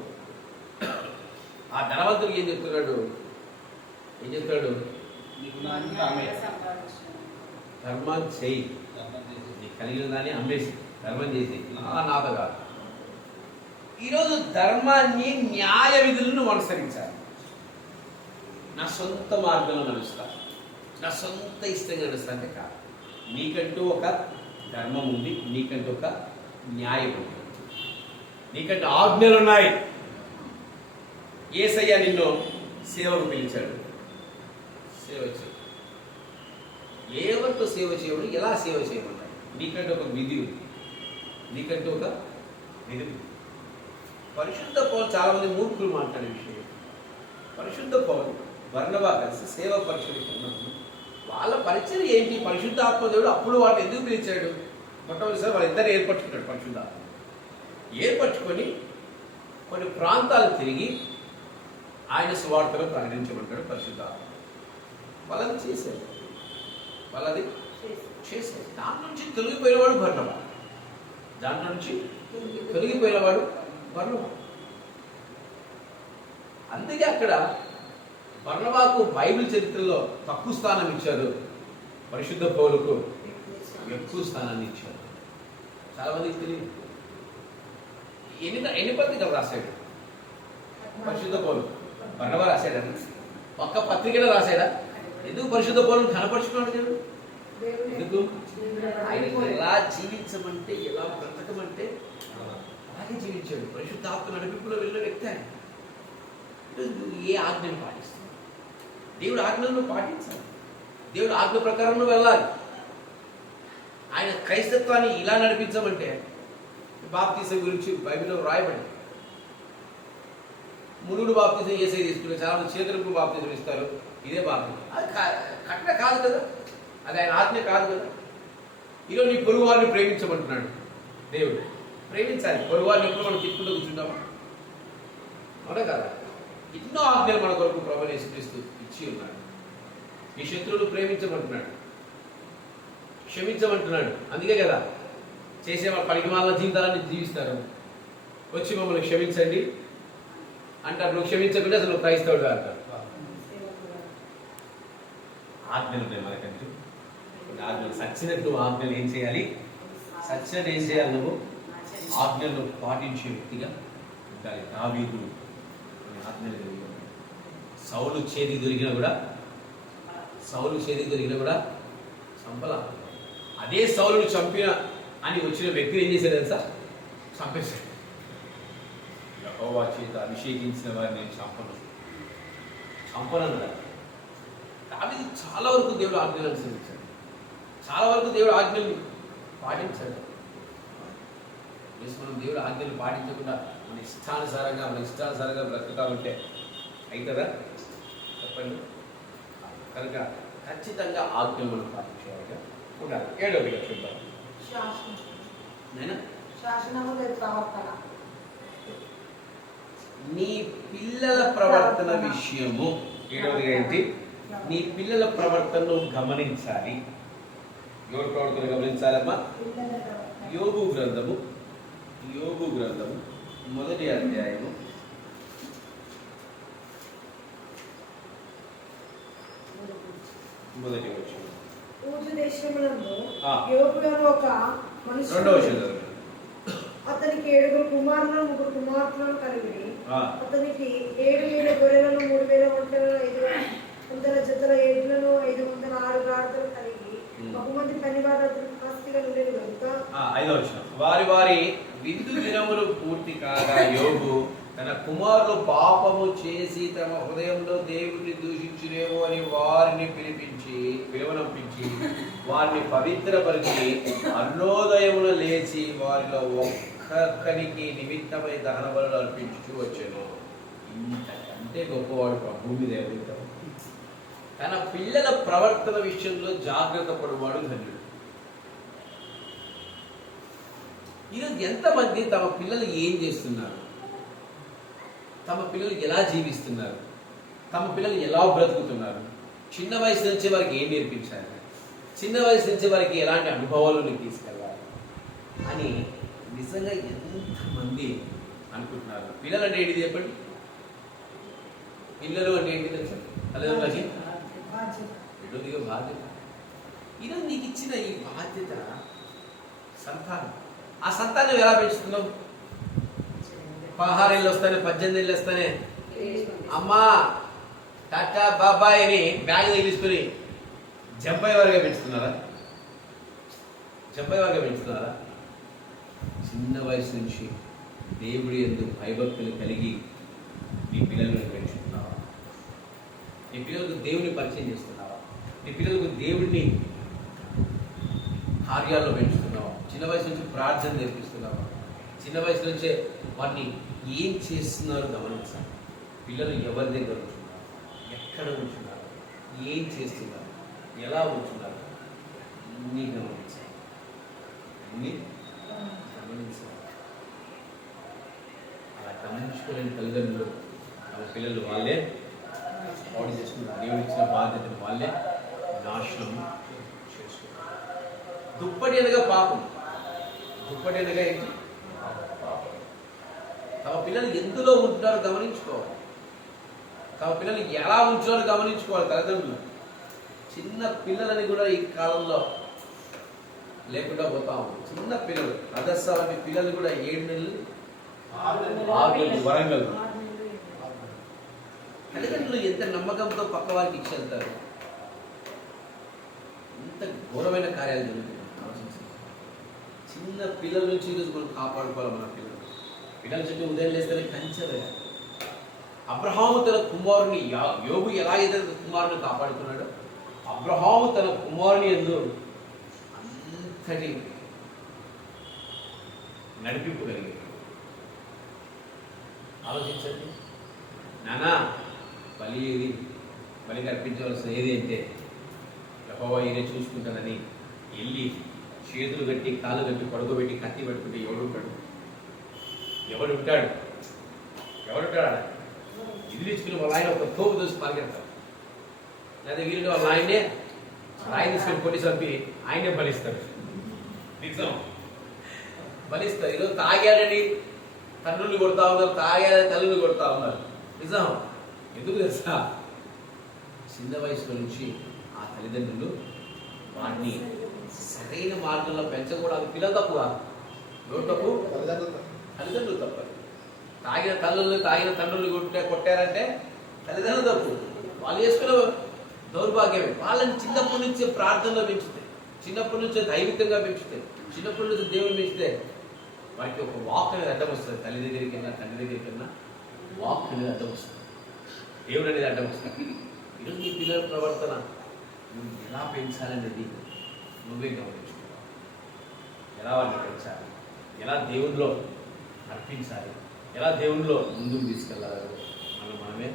ఆ ధనవంతుడు ఏం చెప్తున్నాడు? ధర్మం చేయి, నీకు కలిగిన దాన్ని అమ్మేసి ధర్మం చేసి నాద కాదు. ఈరోజు ధర్మాన్ని న్యాయ విధులను అనుసరించాలి. నా సొంత మార్గంలో నడుస్తా, నా సొంత ఇష్టంగా నడుస్తా అంటే కాదు. నీకంటూ ఒక ధర్మం ఉంది, నీకంటూ ఒక న్యాయం ఉంది, నీకంటూ ఆజ్ఞలు ఉన్నాయి. యేసయ్య నిన్ను సేవకు పిలిచాడు, సేవ చేయి. ఎవరితో సేవ చేయడం, ఎలా సేవ చేయమంటాడు? నీకంటూ ఒక విధి ఉంది, నీకంటూ ఒక విధి. పరిశుద్ధ పౌలు చాలా మంది మూర్ఖులు మాట్లాడే విషయం. పరిశుద్ధ పౌలు బర్నబా కలిసి సేవ పరిచయం ఉన్నప్పుడు వాళ్ళ పరిచయం ఏంటి? పరిశుద్ధ ఆత్మదేవుడు అప్పుడు వాళ్ళు ఎందుకు పిలిచాడు? మొట్టమొదటిసారి వాళ్ళిద్దరు ఏర్పరచుకున్నాడు. పరిశుద్ధ ఏర్పరచుకొని కొన్ని ప్రాంతాలు తిరిగి ఆయన సువార్తను ప్రకటించమంటాడు. పరిశుద్ధ వాళ్ళది చేశాడు. దాంట్లో నుంచి తొలగిపోయినవాడు బర్నబా. అందుకే అక్కడ బర్నబాకు బైబిల్ చరిత్రలో తక్కువ స్థానం ఇచ్చారు, పరిశుద్ధ పౌలుకు ఎక్కువ స్థానాన్ని ఇచ్చారు. చాలా మందికి తెలియదు. ఎన్ని పత్రికలు రాశాడు పరిశుద్ధ పౌలు? బర్నబా రాశాడని ఒక్క పత్రికలో రాశాడా? ఎందుకు పరిశుద్ధ పౌలను కనపరుచుకున్నాడు? ఎందుకు? ఆయన ఎలా జీవించమంటే, ఎలా బ్రతకమంటే అలాగే జీవించాడు. పరిశుద్ధాత్మ నడిపింపులో వెళ్ళిన వ్యక్తి ఆయన. ఏ ఆజ్ఞను పాటిస్తాడు? దేవుడు ఆజ్ఞలను పాటించాలి, దేవుడు ఆజ్ఞ ప్రకారంలో వెళ్ళాలి. ఆయన క్రైస్తత్వాన్ని ఇలా నడిపించమంటే బాప్తీసం గురించి బైబిల్లో రాయబడి మునుడు బాప్తీసం యేసయ్య తీసుకుని చాలా మంది చేతులకు బాప్తీసం ఇస్తారు. ఇదే బాప్తీసం. అది కట్న కాదు కదా, అది ఆయన ఆజ్ఞ కాదు కదా. ఈరోజు నీ పొరుగు వారిని ప్రేమించమంటున్నాడు దేవుడు. ప్రేమించాలి. పొరుగు వారిని ఎప్పుడు మనం తిట్టుకుంటూ కూర్చుంటామా? అవునా కదా? ఎన్నో ఆజ్ఞలు మన కొరకు ప్రభువైన యేసుక్రీస్తు ఇచ్చి ఉన్నాడు. నీ శత్రువులు ప్రేమించమంటున్నాడు. క్షమించమంటున్నాడు. అందుకే కదా చేసే వాళ్ళ పనికి వాళ్ళ జీవితాలని జీవిస్తారు. వచ్చి మమ్మల్ని క్షమించండి అంటారు. నువ్వు క్షమించకుండా అసలు నువ్వు క్రైస్తవుడు అంటారు. ఆజ్ఞలు ఉంటాయి మనకంటూ. ఆజ్ఞలు సచ్చినట్టు నువ్వు ఆజ్ఞలు ఏం చేయాలి? సచ్చినట్టు ఏం చేయాలి? నువ్వు ఆజ్ఞలను పాటించే వ్యక్తిగా ఉండాలి. దావీదు ఆజ్ఞలు కలిగి సౌలు చేతికి దొరికినా కూడా చంపలా. అదే సౌలును చంపిన అని వచ్చిన వ్యక్తిని ఏం చేశాడు తెలుసా? చంపేశాడు. యెహోవా చేత అభిషేకించిన వారిని నేను చంపనన్నాడు. దావీదు చాలా వరకు దేవుడు ఆజ్ఞలు అనుసరించాడు. చాలా వరకు దేవుడు ఆజ్ఞలు పాటించాడు. మనం దేవుడు ఆజ్ఞలు పాటించకుండా మన ఇష్టానుసారంగా బ్రతుకుతా ఉంటే అవుతుందా? చెప్పండి. కనుక ఖచ్చితంగా ఆజ్ఞలు మనం పాటించేవారుగా ఉండాలి. 7వ చూద్దాం. నీ పిల్లల ప్రవర్తన విషయము. 7వదిగా ఏంటి? నీ పిల్లల ప్రవర్తనను గమనించాలి. ఎవరి ప్రవర్తన గమనించాలమ్మా? యోబు గ్రంథము 1వ అధ్యాయము 1వ వచనం. ఊజు దేశమునందు యోబును ఒక మనుష్యుడు 2వ వచనం. అతనికి 7 కుమారులను 3 కుమార్తెలను కలిగి అతనికి 7,000 గొర్రెలను 3,000 ఒంటెలను 500 జతల ఎడ్లను 500 ఆడుగాడిదలు కలిగి బహుమంది పనివారు అతనికి ఆస్తిగా ఉండేది కనుక. 5వ వచనం. వారి విందు దినములు పూర్తి కాగా యోబు తన కుమారులు పాపము చేసి తమ హృదయంలో దేవుడిని దూషించునేమో అని వారిని పిలువనంపించి వారిని పవిత్రపరిచి అరుణోదయమున లేచి వారిలో ఒక్కొక్కరికి నిమిత్తమై దహన బలులు అర్పించుతూ వచ్చాను. ఇంతకంటే గొప్పవాడు భూమి దేవుడు. తన పిల్లల ప్రవర్తన విషయంలో జాగ్రత్త పడువాడు ధన్యుడు. ఈరోజు ఎంతమంది తమ పిల్లలు ఏం చేస్తున్నారు, తమ పిల్లలు ఎలా జీవిస్తున్నారు, తమ పిల్లలు ఎలా బ్రతుకుతున్నారు, చిన్న వయసు నుంచి వారికి ఏం నేర్పించాలి, చిన్న వయసు నుంచి వారికి ఎలాంటి అనుభవాలను తీసుకెళ్ళాలి అని నిజంగా ఎంతమంది అనుకుంటున్నారు. పిల్లలు అంటే ఏంటి చెప్పండి? పిల్లలు అంటే ఏంటి తెలుసా? తల్లిదండ్రులకి రెండోదిగా బాధ్యత. ఈరోజు నీకు ఇచ్చిన ఈ బాధ్యత సంతానం. ఆ సంతానం ఎలా పెంచుతున్నావు? 16 ఏళ్ళు వస్తానే 18 ఏళ్ళు వస్తానే అమ్మా టాటా బాబాయ్ అని బ్యాగ్ తగిలిసుకుని జంపయ్య వారిగా పెంచుతున్నారా? చిన్న వయసు నుంచి దేవుడి యందు భయభక్తులు కలిగి నీ పిల్లలను పెంచుతున్నావా? నీ పిల్లలకు దేవుని పరిచయం చేస్తున్నావా? నీ పిల్లలకు దేవుడిని కార్యాల్లో పెంచుతున్నావా? చిన్న వయసు నుంచి ప్రార్థన నేర్పిస్తున్నావా? చిన్న వయసు నుంచే వారిని ఏం చేస్తున్నారో గమనించాలి. పిల్లలు ఎవరి దగ్గర ఉంటున్నారు, ఎక్కడ ఉంటున్నారు, ఏం చేస్తున్నారు, ఎలా ఉంటున్నారు అన్నీ గమనించాలి. అలా గమనించుకోలేని తల్లిదండ్రులు తమ పిల్లలు వాళ్ళే పాడు చేసుకున్నారు. దేవుడు ఇచ్చిన బాధ్యతను వాళ్ళే నాశనం చేసుకున్నారు. దుప్పటి అనగా పాపం. దుప్పటి అనగా ఏంటి? తమ పిల్లలు ఎందులో ఉంటున్నారో గమనించుకోవాలి. తమ పిల్లలు ఎలా ఉంటున్నారో గమనించుకోవాలి తల్లిదండ్రులు. చిన్న పిల్లలని కూడా ఈ కాలంలో లేకుండా పోతాము. చిన్న పిల్లలు రదస్స వంటి పిల్లలు కూడా 7 నెలలు 6 నెలలు వరంగల్ తల్లిదండ్రులు ఎంత నమ్మకంతో పక్క వారికి ఇచ్చి వెళ్తారు. ఎంత ఘోరమైన కార్యాలు జరుగుతున్నాయి. చిన్న పిల్లల నుంచి ఈరోజు మనం కాపాడుకోవాలి. మన పిల్లల చుట్టూ ఉదయం లేస్తేనే కంచె వేయాలి. అబ్రహాము తన కుమారుని యోబు ఎలా అయితే కుమారుని కాపాడుతున్నాడో అబ్రహాము తన కుమారుని యందు అంతటి నడిపింపగలిగాడు. ఆలోచించండి. నానా బలి అర్పించవలసిన ఏది అంటే యెహోవా ఈయన చూసుకుంటానని వెళ్ళి చేతులు కట్టి కాలు కట్టి పడుకోబెట్టి కత్తి పట్టుకుంటే ఎవడుంటాడు? ఇది తీసుకుని వాళ్ళ ఆయన ఒక తోపు దోసి పరిగెడతారు. లేదా వీళ్ళు వాళ్ళ ఆయనే రాయి తీసుకొని కొట్టి చంపి ఆయనే బలిస్తాడు. నిజం, బలిస్తారు. ఈరోజు తాగాడని తండ్రులు కొడతా ఉన్నారు, తాగాడని తల్లులు కొడతా ఉన్నారు. నిజం. ఎందుకు తెలుసా? చిన్న వయసులో నుంచి ఆ తల్లిదండ్రులు వాడిని సరైన మార్గంలో పెంచకూడదు. పిల్లలు తప్పు కాదు, ఎవరు తప్పు? తల్లిదండ్రులు తప్పు. తాగిన తండ్రులు కొట్టారంటే తల్లిదండ్రులు తప్పు. వాళ్ళు చేసుకున్న దౌర్భాగ్యమే. వాళ్ళని చిన్నప్పటి నుంచే ప్రార్థనలో పెంచితే, చిన్నప్పటి నుంచే దైవికంగా పెంచితే, చిన్నప్పటి నుంచి దేవుని పెంచితే వారికి ఒక వాక్ అనేది అడ్డం వస్తుంది. తల్లి దగ్గరికి వెళ్ళినా తండ్రి దగ్గరికి వెళ్ళినా వాక్ అనేది అడ్డం వస్తుంది, దేవుడు అనేది అడ్డం వస్తుంది. ఈరోజు నీ పిల్లల ప్రవర్తన నువ్వు ఎలా పెంచాలనేది నువ్వే గమనించుకోవాలి. ఎలా వాళ్ళని పెంచాలి, ఎలా దేవునిలో అర్పించాలి, ఎలా దేవునిలో ముందుకు తీసుకెళ్ళాలి మనమే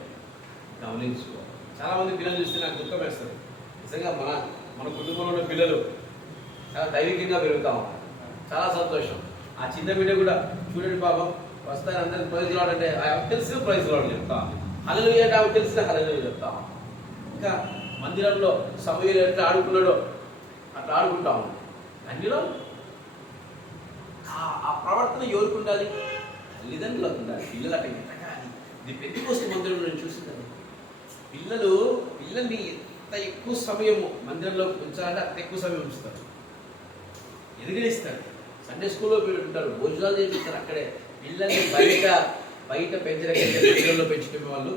గమనించుకోవాలి. చాలామంది పిల్లలు చూస్తే నాకు దుఃఖం వేస్తుంది. నిజంగా మన కుటుంబంలో ఉన్న పిల్లలు చాలా దైవికంగా పెరుగుతా ఉంటారు. చాలా సంతోషం. ఆ చిన్న బిడ్డ కూడా చూడండి పాపం వస్తాయి, అందరికి ప్రైజ్ రావడంటే తెలిసిన ప్రైజ్ రావడం చెప్తా, హల్లెలూయా అంటే ఆమె తెలిసిన హల్లెలూయా చెప్తా. ఇంకా మందిరంలో సమూయేలు ఎట్లా ఆడుకున్నాడో అట్లా ఆడుకుంటా ఉన్నాం. అన్నిలో ఆ ప్రవర్తన ఎవరికి ఉండాలి? తల్లిదండ్రులకు ఉండాలి. పిల్లలు అట్లా ఎదగాలి. ఇది పెద్దకోసం మందిరంలో నేను చూసిందండి. పిల్లల్ని ఎంత ఎక్కువ సమయము మందిరంలో ఉంచాలంటే అంత ఎక్కువ సమయం ఉంచుతారు, ఎదిగనిస్తారు. సండే స్కూల్లో ఉంటారు, భోజనాలు చేపిస్తారు అక్కడే. పిల్లల్ని బయట పెంచడం మందిరంలో పెంచుకునే వాళ్ళు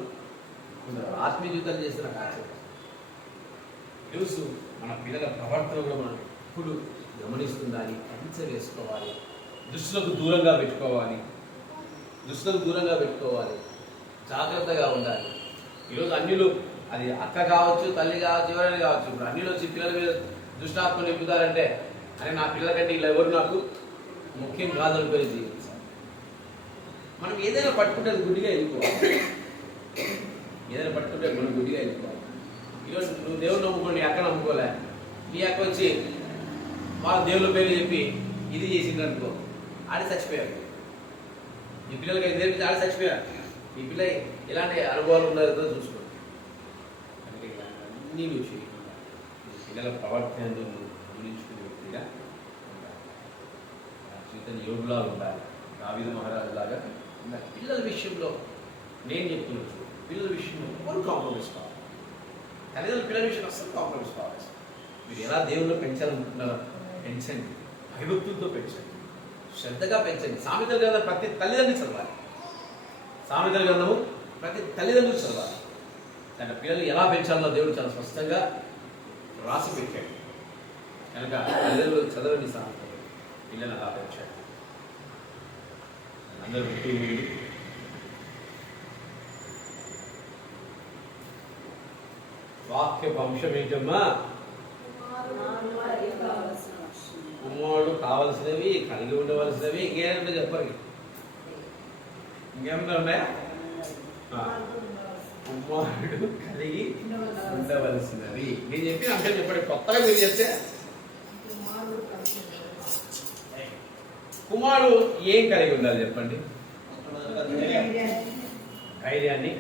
ఆత్మీయ జీవితాలు చేసిన కాదు. తెలుసు మన పిల్లల ప్రవర్తన కూడా మనం ఎప్పుడు గమనిస్తుందని కంచె వేసుకోవాలి. దుష్టులకు దూరంగా పెట్టుకోవాలి, జాగ్రత్తగా ఉండాలి. ఈరోజు అన్యులు, అది అక్క కావచ్చు, తల్లి కావచ్చు, ఎవరైనా కావచ్చు, ఇప్పుడు అన్యులు వచ్చి పిల్లల మీద దుష్టాత్మలు నింపుతారంటే అని నా పిల్లల కంటే ఇలా ఎవరు నాకు ముఖ్యం కాదనుకొని జీవించాలి. మనం ఏదైనా పట్టుకుంటే అది గుడ్డిగా వెళ్ళిపోవాలి. ఈరోజు నువ్వు దేవుడు నమ్ముకోండి, నీ అక్క నమ్ముకోలే, నీ అక్క వచ్చి వాళ్ళ దేవుళ్ళ పేరు చెప్పి ఇది చేసింది అనుకో, ఆడి చచ్చిపోయారు. నీ పిల్లలకి అది నేర్పించి ఆడి చచ్చిపోయారు. నీ పిల్ల ఎలాంటి అనుభవాలు ఉన్నారో చూసుకోండి. అంటే అన్నీ నువ్వు చేయకుండా పిల్లల ప్రవర్తన గమనించుకునే వ్యక్తిగా జీవితం యోగులా ఉండాలి. దావీదు మహారాజు లాగా ఉండాలి. పిల్లల విషయంలో నేను చెప్తున్నాను, పిల్లల విషయంలో ఎవరు కాంప్రమైజ్ కావాలి. తల్లిదండ్రులు పిల్లల విషయంలో అస్సలు కాంప్రమైజ్ కావాలి. మీరు ఎలా దేవుళ్ళు పెంచాలనుకుంటున్నారో పెంచండి, భయభక్తులతో పెంచండి, శ్రద్ధగా పెంచండి. సామెతల గ్రంథం ప్రతి తల్లిదండ్రులు చదవాలి. సామెతల గ్రంథము ప్రతి తల్లిదండ్రులు చదవాలి. తన పిల్లలు ఎలా పెంచాలో దేవుడు చాలా స్పష్టంగా రాసి పెట్టాడు. కనుక తల్లిదండ్రులు చదవండి సామెతలు, పిల్లలు అలా పెంచాడు. అందరూ వాక్య వంశం ఏంటమ్మా? కుమారుడు కావలసినవి, కలిగి ఉండవలసినవి. ఇంకేమంటే చెప్పరు, ఇంకేమన్నా ఉన్నాయా? కుమారుడు కలిగి ఉండవలసినవి. నేను చెప్పిన అంశం చెప్పండి, కొత్తగా మీరు చెప్తే. కుమారుడు ఏం కలిగి ఉండాలి చెప్పండి? ధైర్యాన్ని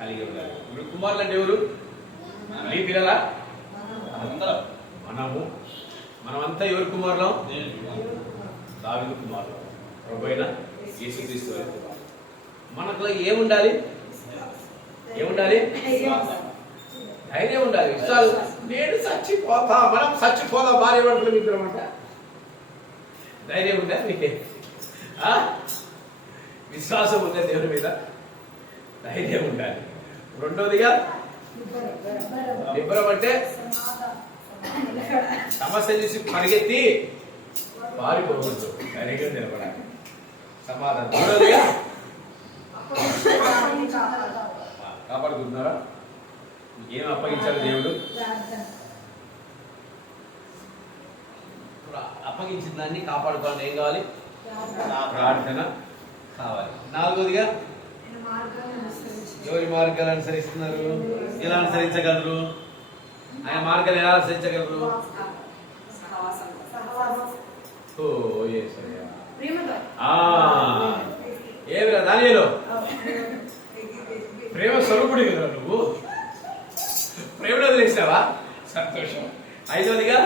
కలిగి ఉండాలి. ఇప్పుడు కుమారులు అంటే ఎవరు? మీ పిల్లల మనమంతా ఎవరు కుమారులం? దావీదు కుమారులం, ప్రభువైన యేసుక్రీస్తు వారి కుమారులం. మనకు ఏముండాలి? ధైర్యం ఉండాలి, విశ్వాసం. నేను చచ్చిపోతా, మనం చచ్చిపోదా భార్య భర్తలు మిత్రమంట. ధైర్యం ఉందా మీకే? విశ్వాసం ఉందా దేవుని మీద? ధైర్యం ఉండాలి. రెండోదిగా నిబ్బరం, అంటే సమస్య చూసి పరిగెత్తి పారిపోకూడదు, ధైర్యంగా నిలబడాలి. సమాధానం. మూడోదిగా కాపాడుకుంటున్నారా? ఏం అప్పగించాలి దేవుడు? అప్పగించిన దాన్ని కాపాడుకోవాలని ఏం కావాలి? ప్రార్థన కావాలి. నాలుగోదిగా ఎవరి మార్గాలు అనుసరిస్తున్నారు? ఎలా అనుసరించగలరు? ఆయన మార్గాలు ఎలా అనుసరించగలరు? ఏమిరా దానిలో ప్రేమ స్వరూపుడి కదా నువ్వు. ప్రేమను వదిలేసావా? సంతోషం. ఐదవదిగా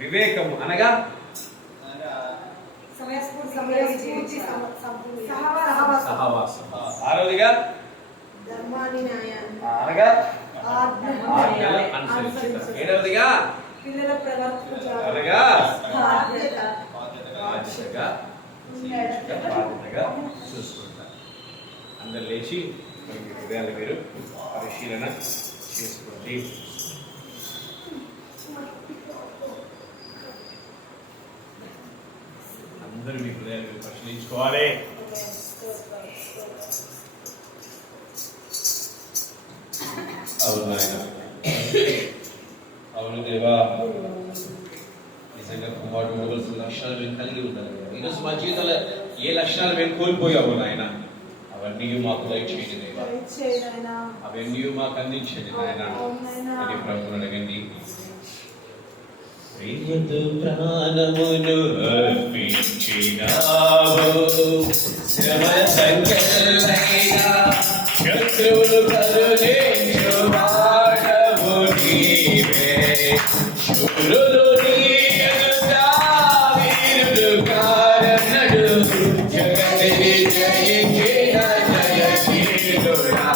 వివేకము అనగా సహవాసం. ఆరవదిగా అనగా ఆజ్ఞలు అనుసరించుట. ఏడవదిగా పిల్లల ప్రవర్తన అనగా బాధ్యతగా బాధ్యతగా చూసుకుంటారు. అందరు లేచి మీ హృదయాలు మీరు పరిశీలన చేసుకోండి. అందరూ మీ హృదయాలు మీరు పరిశీలించుకోవాలి. అవును నాయన, అవును దేవా, నిజంగా కుమారుడు ఉండవలసిన లక్షణాలు మేము కలిగి ఉండాలి. ఈరోజు మా జీవితంలో ఏ లక్షణాలు మేము కోల్పోయాము నాయన, అవన్నీ మాకు దయచేయండి దేవా, అవన్నీ మాకు అందించండి నాయన. ఇది ప్రభువుని అడగండి. ప్రియతు ప్రాణమును అర్పించినావు, శ్రమ సంకలైనా శత్రువులు కరుణించు వాడవు నీవే. శూరులు నీ ఎదుట వీరులు కారన్నడు, జగతిని జయించిన జయశీలుడా.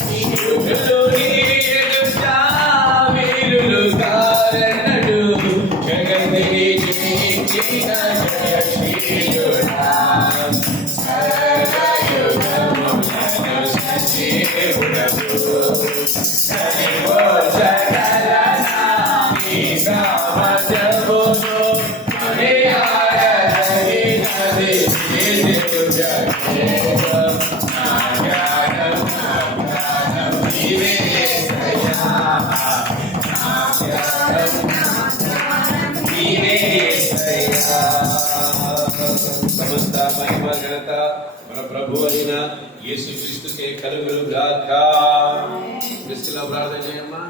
శూరులు నీ ఎదుట వీరులు కారన్నడు, జగతిని జయించిన జయశీలుడా. సమస్త మహిమ ఘనత మన ప్రభు అయిన యేసుక్రీస్తుకే కలుగును గాక. క్రీస్తులో ప్రార్థన చేయమ్మా.